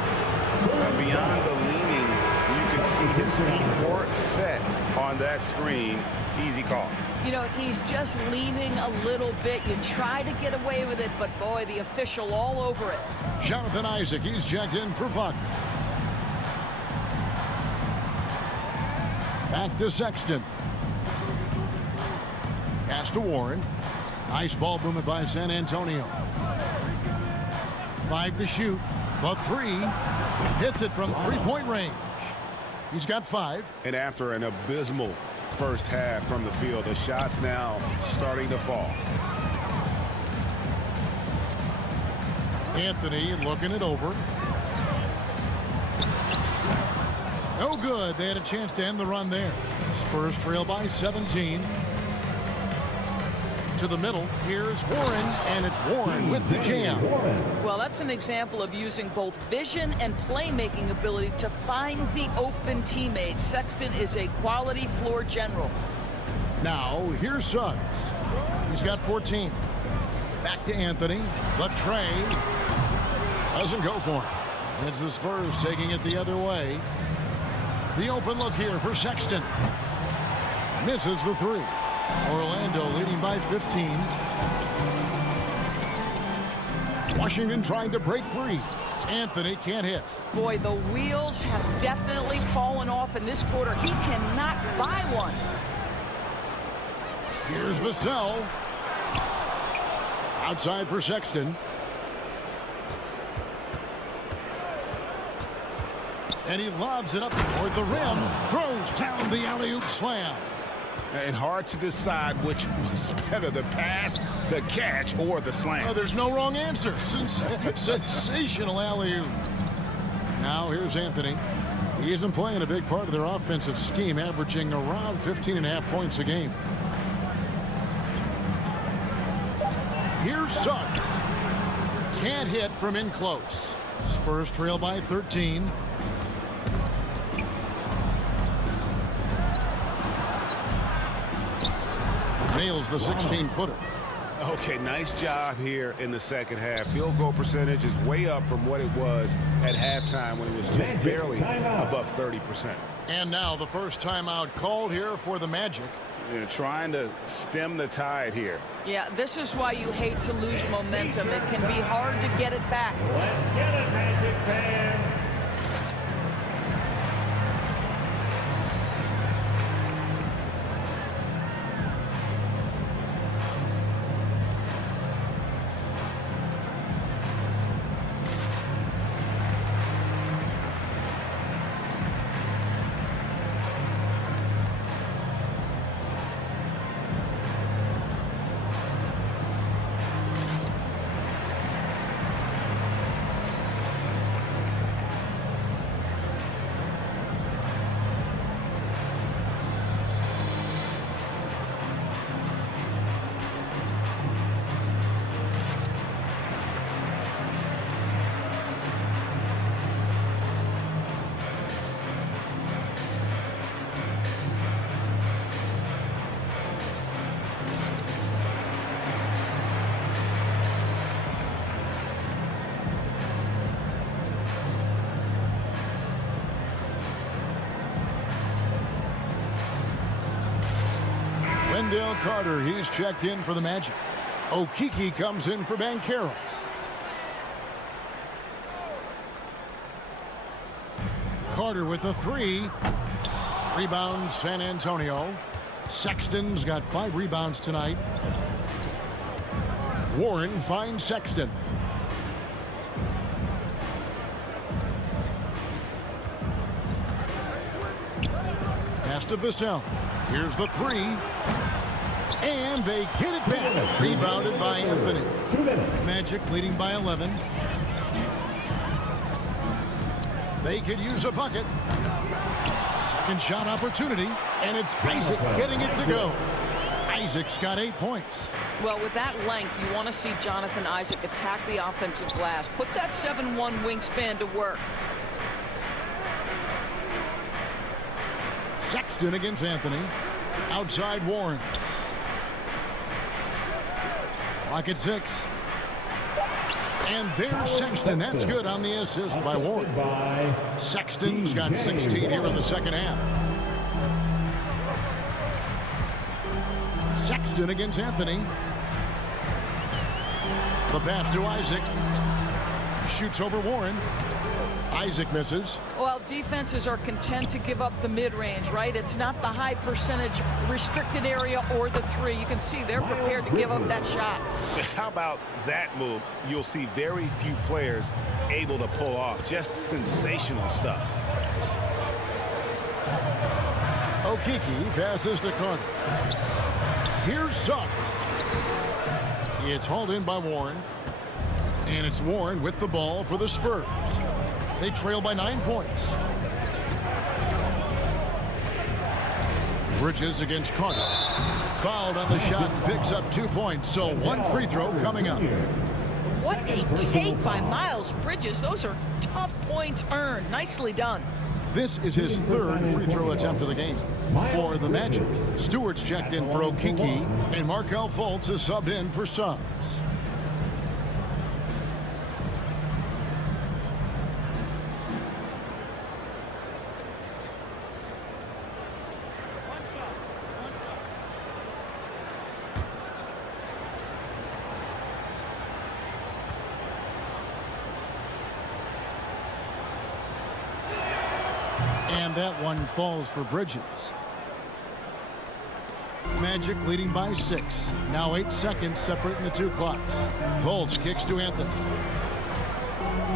Beyond the leaning, you can see his feet weren't set on that screen. Easy call. You know, he's just leaning a little bit. You try to get away with it, but boy, the official all over it. Jonathan Isaac, he's checked in for Wagner. Back to Sexton. Pass to Warren. Nice ball movement by San Antonio. 5 to shoot. The 3. Hits it from 3-point range. He's got 5. And after an abysmal first half from the field, the shots now starting to fall. Anthony looking it over. No good. They had a chance to end the run there. Spurs trail by 17. To the middle. Here's Warren, and it's Warren with the jam. Well, that's an example of using both vision and playmaking ability to find the open teammate. Sexton is a quality floor general. Now, here's Suggs. He's got 14. Back to Anthony. The tray. Doesn't go for him. And it's the Spurs taking it the other way. The open look here for Sexton. Misses the 3. Orlando leading by 15. Washington trying to break free. Anthony can't hit. Boy, the wheels have definitely fallen off in this quarter. He cannot buy one. Here's Vassell. Outside for Sexton. And he lobs it up toward the rim. Throws down the alley-oop slam. And hard to decide which was better, the pass, the catch, or the slam. Oh, there's no wrong answer. Sensational alley-oop. Now here's Anthony. He isn't playing a big part of their offensive scheme, averaging around 15.5 points a game. Here's Suggs. Can't hit from in close. Spurs trail by 13. Nails the 16-footer. Okay, nice job here in the second half. Field goal percentage is way up from what it was at halftime when it was just barely above 30%. And now the first timeout called here for the Magic. They're trying to stem the tide here. Yeah, this is why you hate to lose momentum. It can be hard to get it back. Let's get it, Magic fans. Wendell Carter, he's checked in for the Magic. Okeke comes in for Banchero. Carter with the three. Rebound San Antonio. Sexton's got 5 rebounds tonight. Warren finds Sexton. Pass to Vassell. Here's the three. And they get it back. Rebounded by Anthony. Magic leading by 11. They could use a bucket. Second shot opportunity. And it's Isaac getting it to go. Isaac's got 8 points. Well, with that length, you want to see Jonathan Isaac attack the offensive glass. Put that 7'1" wingspan to work. Sexton against Anthony. Outside Warren. Clock at 6. And there's Sexton. That's good on the assist by Warren. Sexton's got 16 here in the second half. Sexton against Anthony. The pass to Isaac. Shoots over Warren. Isaac misses. Well, defenses are content to give up the mid-range, right? It's not the high percentage restricted area or the three. You can see they're prepared to give up that shot. How about that move? You'll see very few players able to pull off. Just sensational stuff. Okeke passes to Carter. Here's Suggs. It's hauled in by Warren. And it's Warren with the ball for the Spurs. They trail by 9 points. Bridges against Carter. Fouled on the shot, picks up 2 points. So 1 free throw coming up. What a take by Miles Bridges. Those are tough points earned. Nicely done. This is his 3rd free throw attempt of the game. For the Magic, Stewart's checked in for Okeke, and Markelle Fultz is subbed in for Suggs. And that one falls for Bridges. Magic leading by 6. Now 8 seconds separating the two clocks. Fultz kicks to Anthony.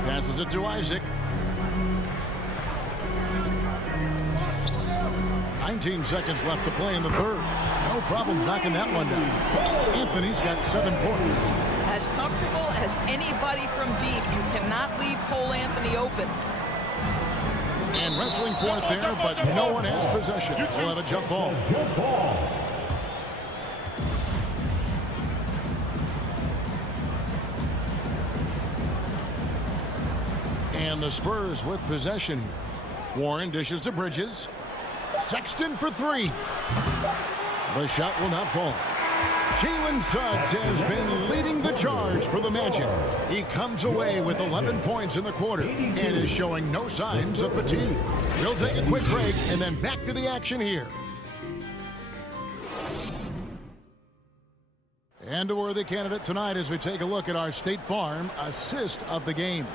Passes it to Isaac. 19 seconds left to play in the third. No problems knocking that one down. Anthony's got 7 points. As comfortable as anybody from deep, you cannot leave Cole Anthony open. And wrestling for it there, but no one has possession. We'll have a jump ball. And the Spurs with possession here. Warren dishes to Bridges. Sexton for 3. The shot will not fall. Jalen Suggs has been leading the charge for the Magic. He comes away with 11 points in the quarter and is showing no signs of fatigue. We'll take a quick break and then back to the action here. And a worthy candidate tonight as we take a look at our State Farm assist of the game.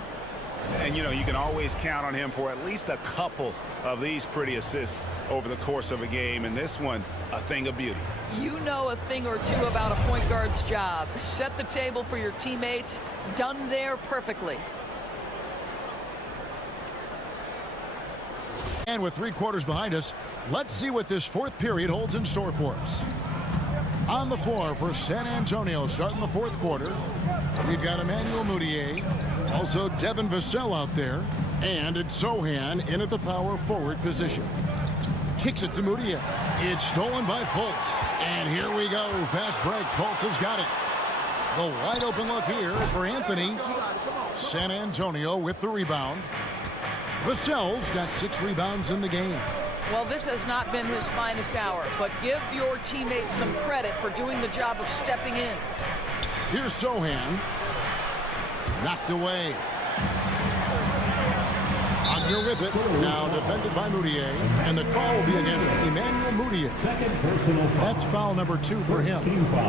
And, you know, you can always count on him for at least a couple of these pretty assists over the course of a game. And this one, a thing of beauty. You know a thing or two about a point guard's job. Set the table for your teammates. Done there perfectly. And with 3 quarters behind us, let's see what this fourth period holds in store for us. On the floor for San Antonio starting the fourth quarter, we've got Emmanuel Mudiay. Also, Devin Vassell out there. And it's Sohan in at the power forward position. Kicks it to Mudiay. It's stolen by Fultz. And here we go. Fast break. Fultz has got it. The wide open look here for Anthony. San Antonio with the rebound. Vassell's got 6 rebounds in the game. Well, this has not been his finest hour, but give your teammates some credit for doing the job of stepping in. Here's Sohan. Knocked away. Wagner with it. Now defended by Mudiay. And the call will be against Emmanuel Mudiay. That's foul number 2 for him.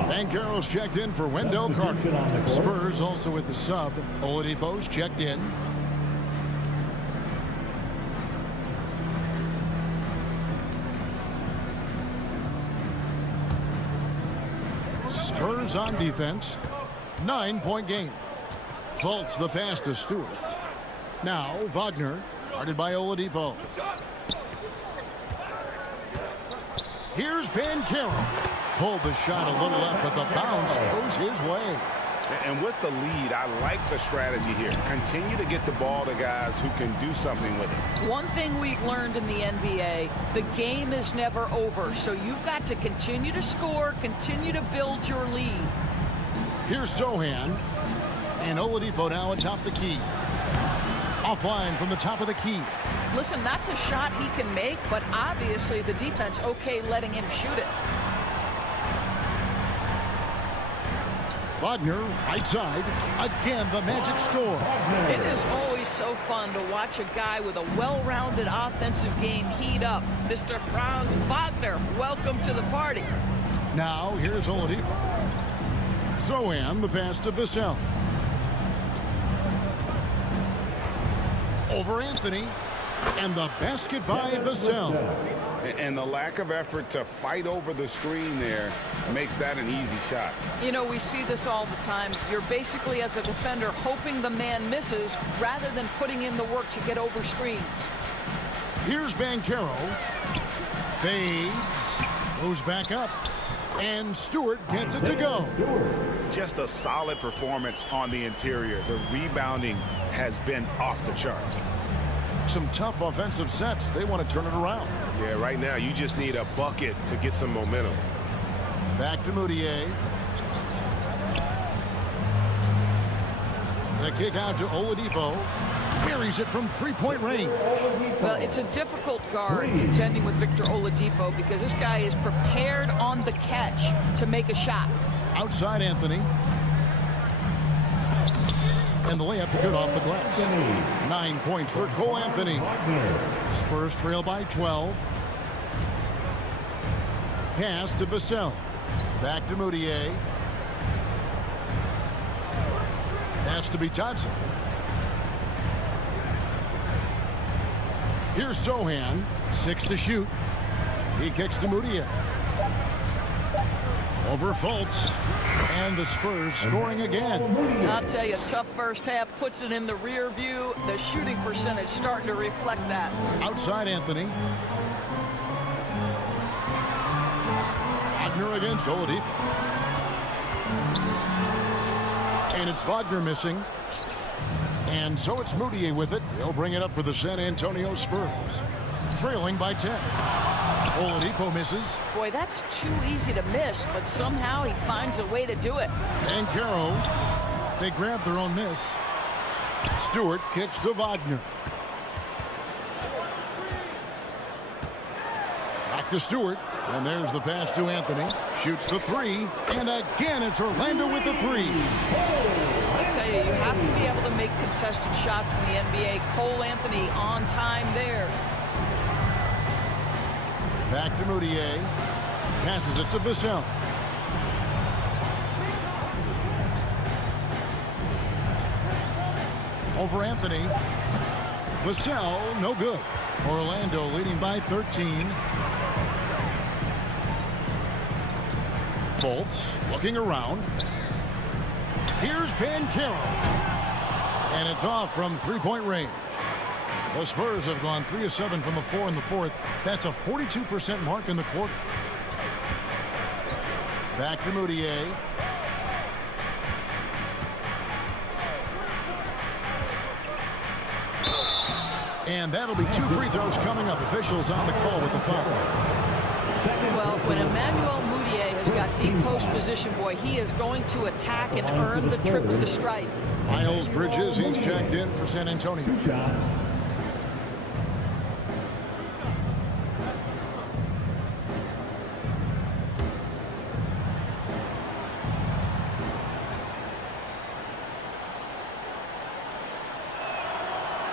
Banchero's checked in for Wendell Carter. Spurs also with the sub. Oladipo's checked in. Spurs on defense. 9-point game. Fultz the pass to Stewart. Now Wagner, guarded by Oladipo. Here's Banchero. Pulled the shot a little left, but the bounce goes his way. And with the lead, I like the strategy here. Continue to get the ball to guys who can do something with it. One thing we've learned in the NBA, the game is never over. So you've got to continue to score, continue to build your lead. Here's Sohan. And Oladipo now atop the key. Offline from the top of the key. Listen, that's a shot he can make, but obviously the defense okay letting him shoot it. Wagner, right side. Again, the Magic score. It is always so fun to watch a guy with a well-rounded offensive game heat up. Mr. Franz Wagner, welcome to the party. Now, here's Oladipo. Zohan, the pass to Vassell. Over Anthony. And the basket by Vassell. And the lack of effort to fight over the screen there makes that an easy shot. You know, we see this all the time. You're basically, as a defender, hoping the man misses rather than putting in the work to get over screens. Here's Banchero. Fades. Goes back up. And Stewart gets it to go. Just a solid performance on the interior. The rebounding has been off the charts. Some tough offensive sets. They want to turn it around. Yeah, right now you just need a bucket to get some momentum. Back to Mudiay. The kick out to Oladipo. Buries it from 3-point range. Well, it's a difficult guard contending with Victor Oladipo because this guy is prepared on the catch to make a shot. Outside Anthony. And the layup's good off the glass. 9 points for Cole Anthony. Spurs trail by 12. Pass to Vassell. Back to Mudiay. Has to be Dodson. Here's Sohan. 6 to shoot. He kicks to Moutier. Over Fultz. And the Spurs scoring again. I'll tell you, tough first half puts it in the rear view. The shooting percentage starting to reflect that. Outside Anthony. Wagner against Oladipo. And it's Wagner missing. And so it's Moutier with it. He'll bring it up for the San Antonio Spurs. Trailing by 10. Oladipo misses. Boy, that's too easy to miss, but somehow he finds a way to do it. And Caro, they grab their own miss. Stewart kicks to Wagner. Back to Stewart. And there's the pass to Anthony. Shoots the 3. And again, it's Orlando with the 3. I tell you, you have to be able to make contested shots in the NBA. Cole Anthony on time there. Back to Moutier. Passes it to Vassell. Over Anthony. Vassell, no good. Orlando leading by 13. Fultz looking around. Here's Banchero. And it's off from three-point range. The Spurs have gone 3 of 7 from the floor in the fourth. That's a 42% mark in the quarter. Back to Moutier. And that'll be 2 free throws coming up. Officials on the call with the foul. Well, when Emmanuel Moutier has got deep post position, boy, he is going to attack and earn the trip to the stripe. Miles Bridges, he's checked in for San Antonio. 2 shots.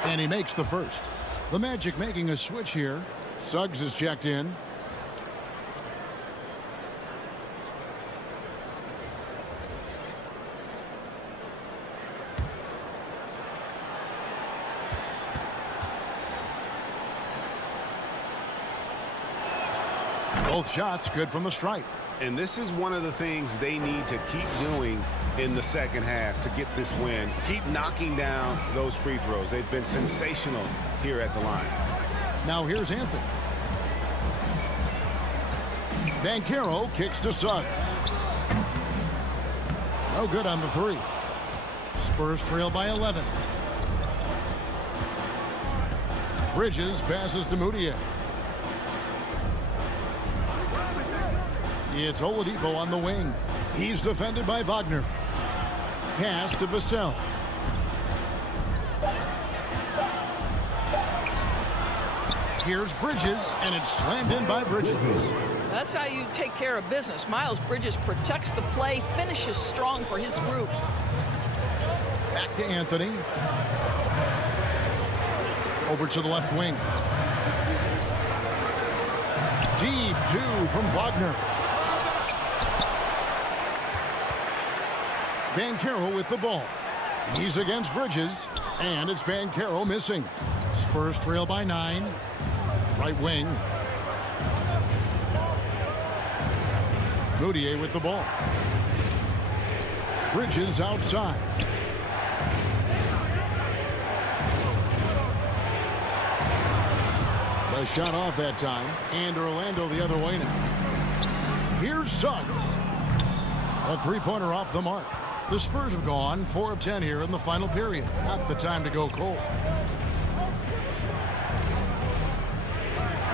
And he makes the first. The Magic making a switch here. Suggs is checked in. Both shots good from the stripe. And this is one of the things they need to keep doing in the second half to get this win. Keep knocking down those free throws. They've been sensational here at the line. Now here's Anthony. Banchero kicks to Suggs. No good on the 3. Spurs trail by 11. Bridges passes to Moutier. It's Oladipo on the wing. He's defended by Wagner. Pass to Vassell. Here's Bridges, and it's slammed in by Bridges. That's how you take care of business. Miles Bridges protects the play, finishes strong for his group. Back to Anthony. Over to the left wing. Deep 2 from Wagner. Banchero with the ball. He's against Bridges, and it's Banchero missing. Spurs trail by 9. Right wing. Moutier with the ball. Bridges outside. The shot off that time, and Orlando the other way now. Here's Suggs. A 3-pointer off the mark. The Spurs have gone 4 of 10 here in the final period. Not the time to go cold.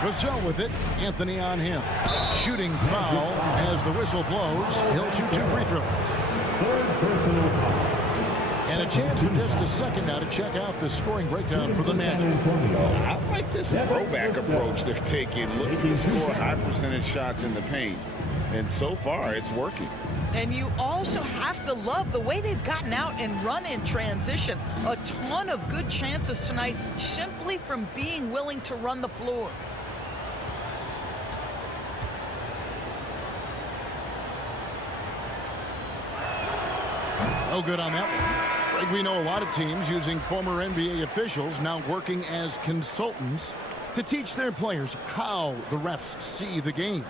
Vassell with it. Anthony on him. Shooting foul as the whistle blows. He'll shoot 2 free throws. And a chance for just a second now to check out the scoring breakdown for the Magic. I like this throwback approach they're taking. Looking to score high percentage shots in the paint. And so far, it's working. And you also have to love the way they've gotten out and run in transition. A ton of good chances tonight simply from being willing to run the floor. No good on that one. Like we know a lot of teams using former NBA officials now working as consultants to teach their players how the refs see the game.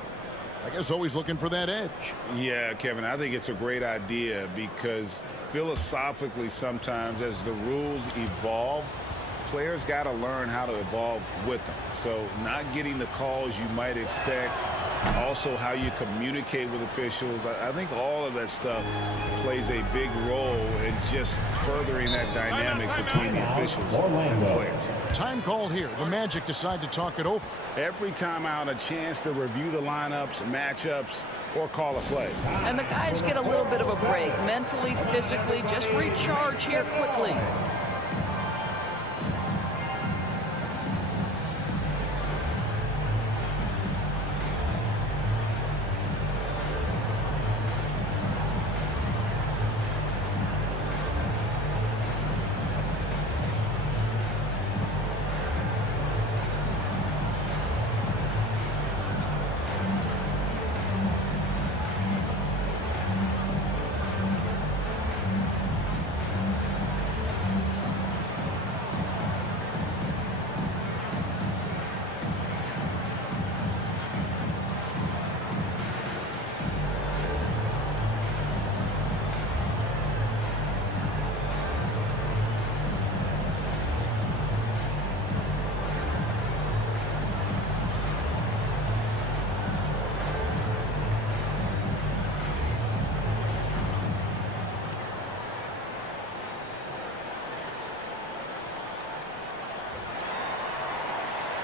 I guess always looking for that edge. Yeah, Kevin, I think it's a great idea because philosophically sometimes as the rules evolve, players got to learn how to evolve with them. So not getting the calls you might expect, also how you communicate with officials. I think all of that stuff plays a big role in just furthering that dynamic between the officials and the players. Time called here. The Magic decide to talk it over. Every time out, a chance to review the lineups, matchups, or call a play. And the guys get a little bit of a break, mentally, physically, just recharge here quickly.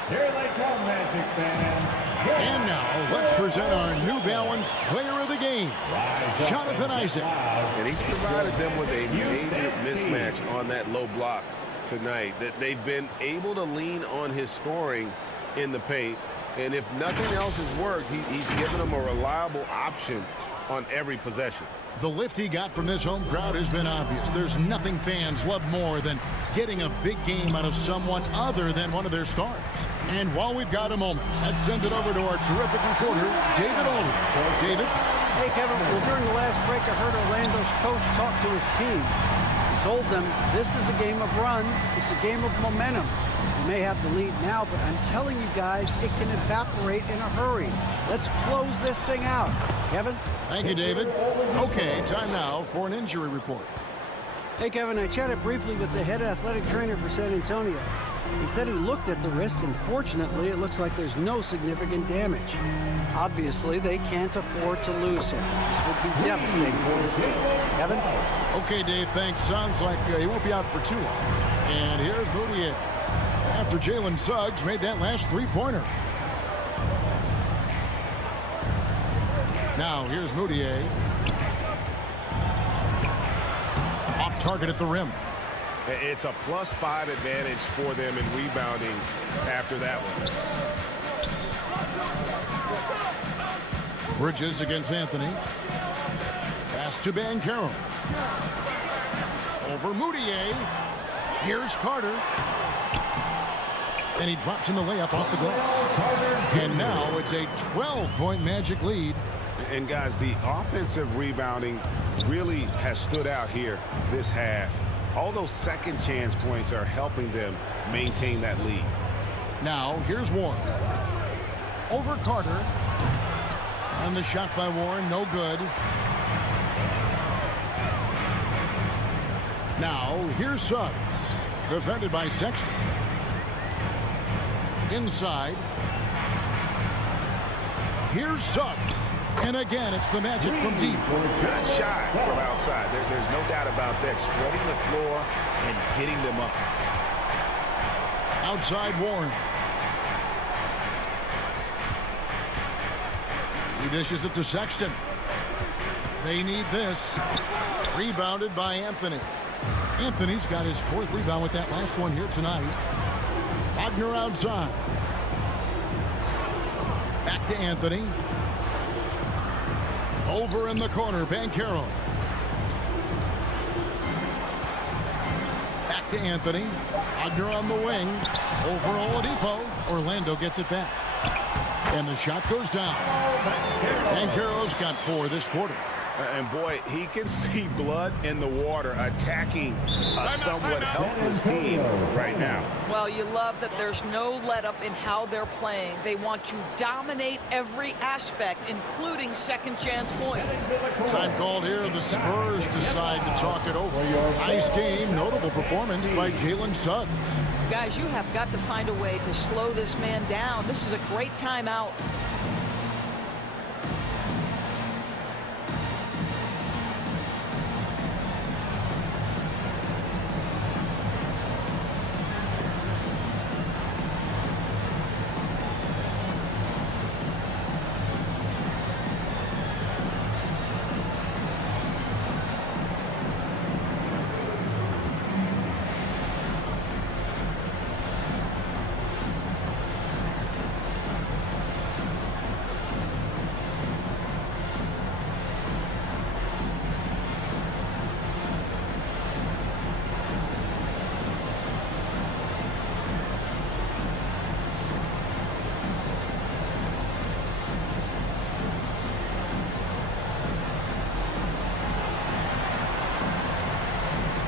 Here they come, Magic fans. And now, let's present our New Balance Player of the Game, Jonathan Isaac. And he's provided them with a major mismatch on that low block tonight. That they've been able to lean on his scoring in the paint. And if nothing else has worked, he's given them a reliable option on every possession. The lift he got from this home crowd has been obvious. There's nothing fans love more than getting a big game out of someone other than one of their stars. And while we've got a moment, let's send it over to our terrific reporter, David Oley. David? Hey, Kevin, well, during the last break, I heard Orlando's coach talk to his team. He told them this is a game of runs. It's a game of momentum. You may have the lead now, but I'm telling you guys, it can evaporate in a hurry. Let's close this thing out. Kevin? Thank you, David. Okay, time now for an injury report. Hey, Kevin, I chatted briefly with the head athletic trainer for San Antonio. He said he looked at the wrist, and fortunately, it looks like there's no significant damage. Obviously, they can't afford to lose him. This would be devastating for this team. Kevin? Okay, Dave, thanks. Sounds like he won't be out for too long. And here's Moutier after Jalen Suggs made that last three-pointer. Now, here's Moutier. Off target at the rim. It's a +5 advantage for them in rebounding after that one. Bridges against Anthony. Pass to Banchero. Over Moutier. Here's Carter. And he drops in the layup off the glass. And now it's a 12-point Magic lead. And guys, the offensive rebounding really has stood out here this half. All those second chance points are helping them maintain that lead. Now, here's Warren. Over Carter. And the shot by Warren, no good. Now, here's Suggs. Defended by Sexton. Inside. Here's Suggs. And again, it's the Magic from deep. Not shy from outside. There's no doubt about that. Spreading the floor and getting them up. Outside Warren. He dishes it to Sexton. They need this. Rebounded by Anthony. Anthony's got his fourth rebound with that last one here tonight. Wagner outside. Back to Anthony. Over in the corner, Banchero. Back to Anthony. Wagner on the wing. Over Oladipo. Orlando gets it back. And the shot goes down. Banchero's got 4 this quarter. And boy, he can see blood in the water attacking a somewhat helpless team right now. Well, you love that there's no let-up in how they're playing. They want to dominate every aspect, including second-chance points. Time called here. The Spurs decide to talk it over. Nice game. Notable performance by Jalen Suggs. Guys, you have got to find a way to slow this man down. This is a great timeout.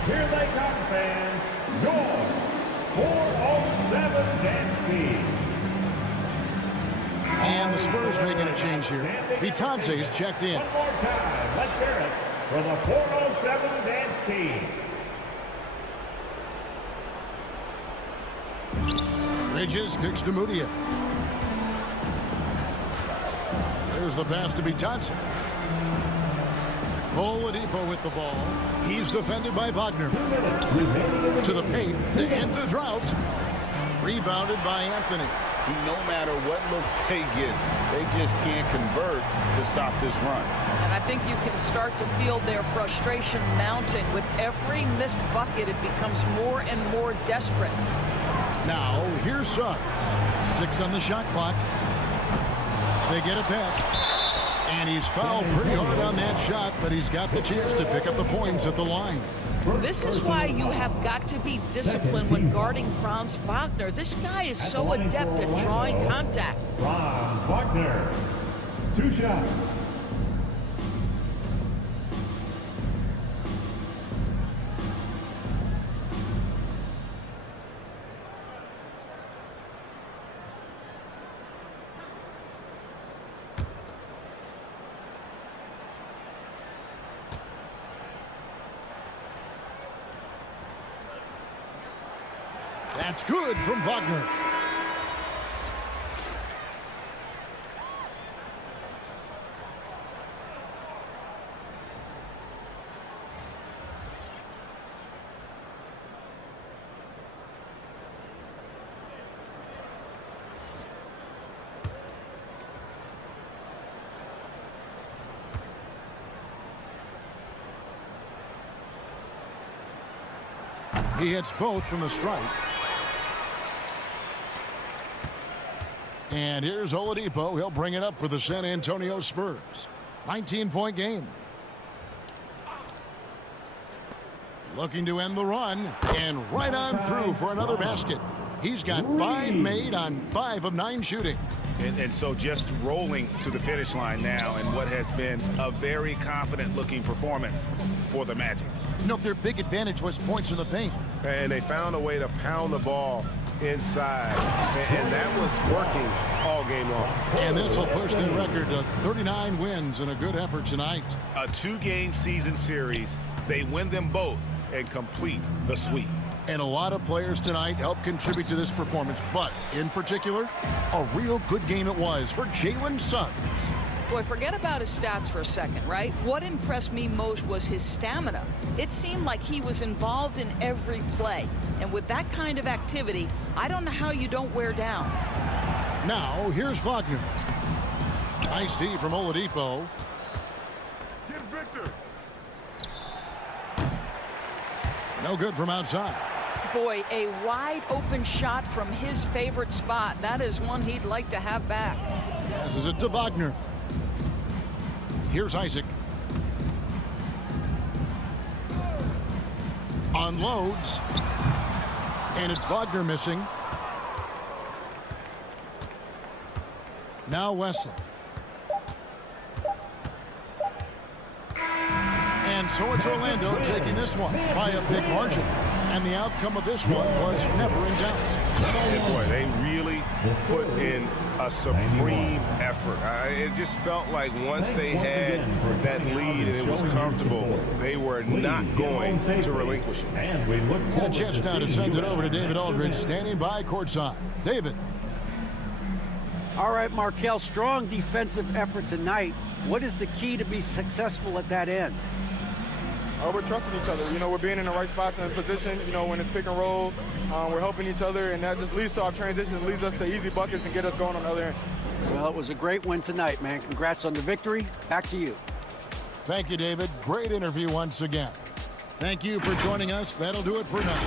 Here they come, fans. Your 407 dance team. And the Spurs making a change here. Vitadze is checked in. One more time. Let's hear it for the 407 dance team. Bridges kicks to Mudia. There's the pass to Vitadze. Oladipo with the ball. He's defended by Wagner. To the paint to end the drought. Rebounded by Anthony. No matter what looks they get, they just can't convert to stop this run. And I think you can start to feel their frustration mounting. With every missed bucket, it becomes more and more desperate. Now, here's Suggs. 6 on the shot clock. They get it back. And he's fouled pretty hard on that shot, but he's got the chance to pick up the points at the line. This is why you have got to be disciplined when guarding Franz Wagner. This guy is so adept at drawing contact. Franz Wagner. 2 shots. That's good from Wagner. He hits both from the strike. And here's Oladipo. He'll bring it up for the San Antonio Spurs. 19-point game. Looking to end the run. And right on through for another basket. He's got 5 made on 5 of 9 shooting. And so just rolling to the finish line now in what has been a very confident-looking performance for the Magic. Note their big advantage was points in the paint. And they found a way to pound the ball inside, and that was working all game long. And this will push their record to 39 wins in a good effort tonight. A 2-game season series. They win them both and complete the sweep. And a lot of players tonight helped contribute to this performance, but in particular, a real good game it was for Jalen Suggs. Boy, forget about his stats for a second, right? What impressed me most was his stamina. It seemed like he was involved in every play. And with that kind of activity, I don't know how you don't wear down. Now, here's Wagner. Nice D from Oladipo. Get Victor. No good from outside. Boy, a wide open shot from his favorite spot. That is one he'd like to have back. Passes it to Wagner. Here's Isaac. Unloads. And it's Wagner missing. Now Wesley. And so it's Orlando taking this one by a big margin. And the outcome of this one was never in doubt. And boy, they really put in a supreme effort. It just felt like once they had that lead and it was comfortable, they were not going to relinquish it. And we look And a chance now to send it over to David Aldridge, standing by courtside. David. All right, Markel, strong defensive effort tonight. What is the key to be successful at that end? We're trusting each other. You know, we're being in the right spots and position. You know, when it's pick and roll, we're helping each other, and that just leads to our transitions, leads us to easy buckets and get us going on the other end. Well, it was a great win tonight, man. Congrats on the victory. Back to you. Thank you, David. Great interview once again. Thank you for joining us. That'll do it for now.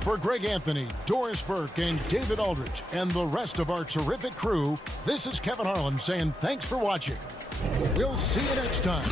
For Greg Anthony, Doris Burke, and David Aldridge, and the rest of our terrific crew, this is Kevin Harlan saying thanks for watching. We'll see you next time.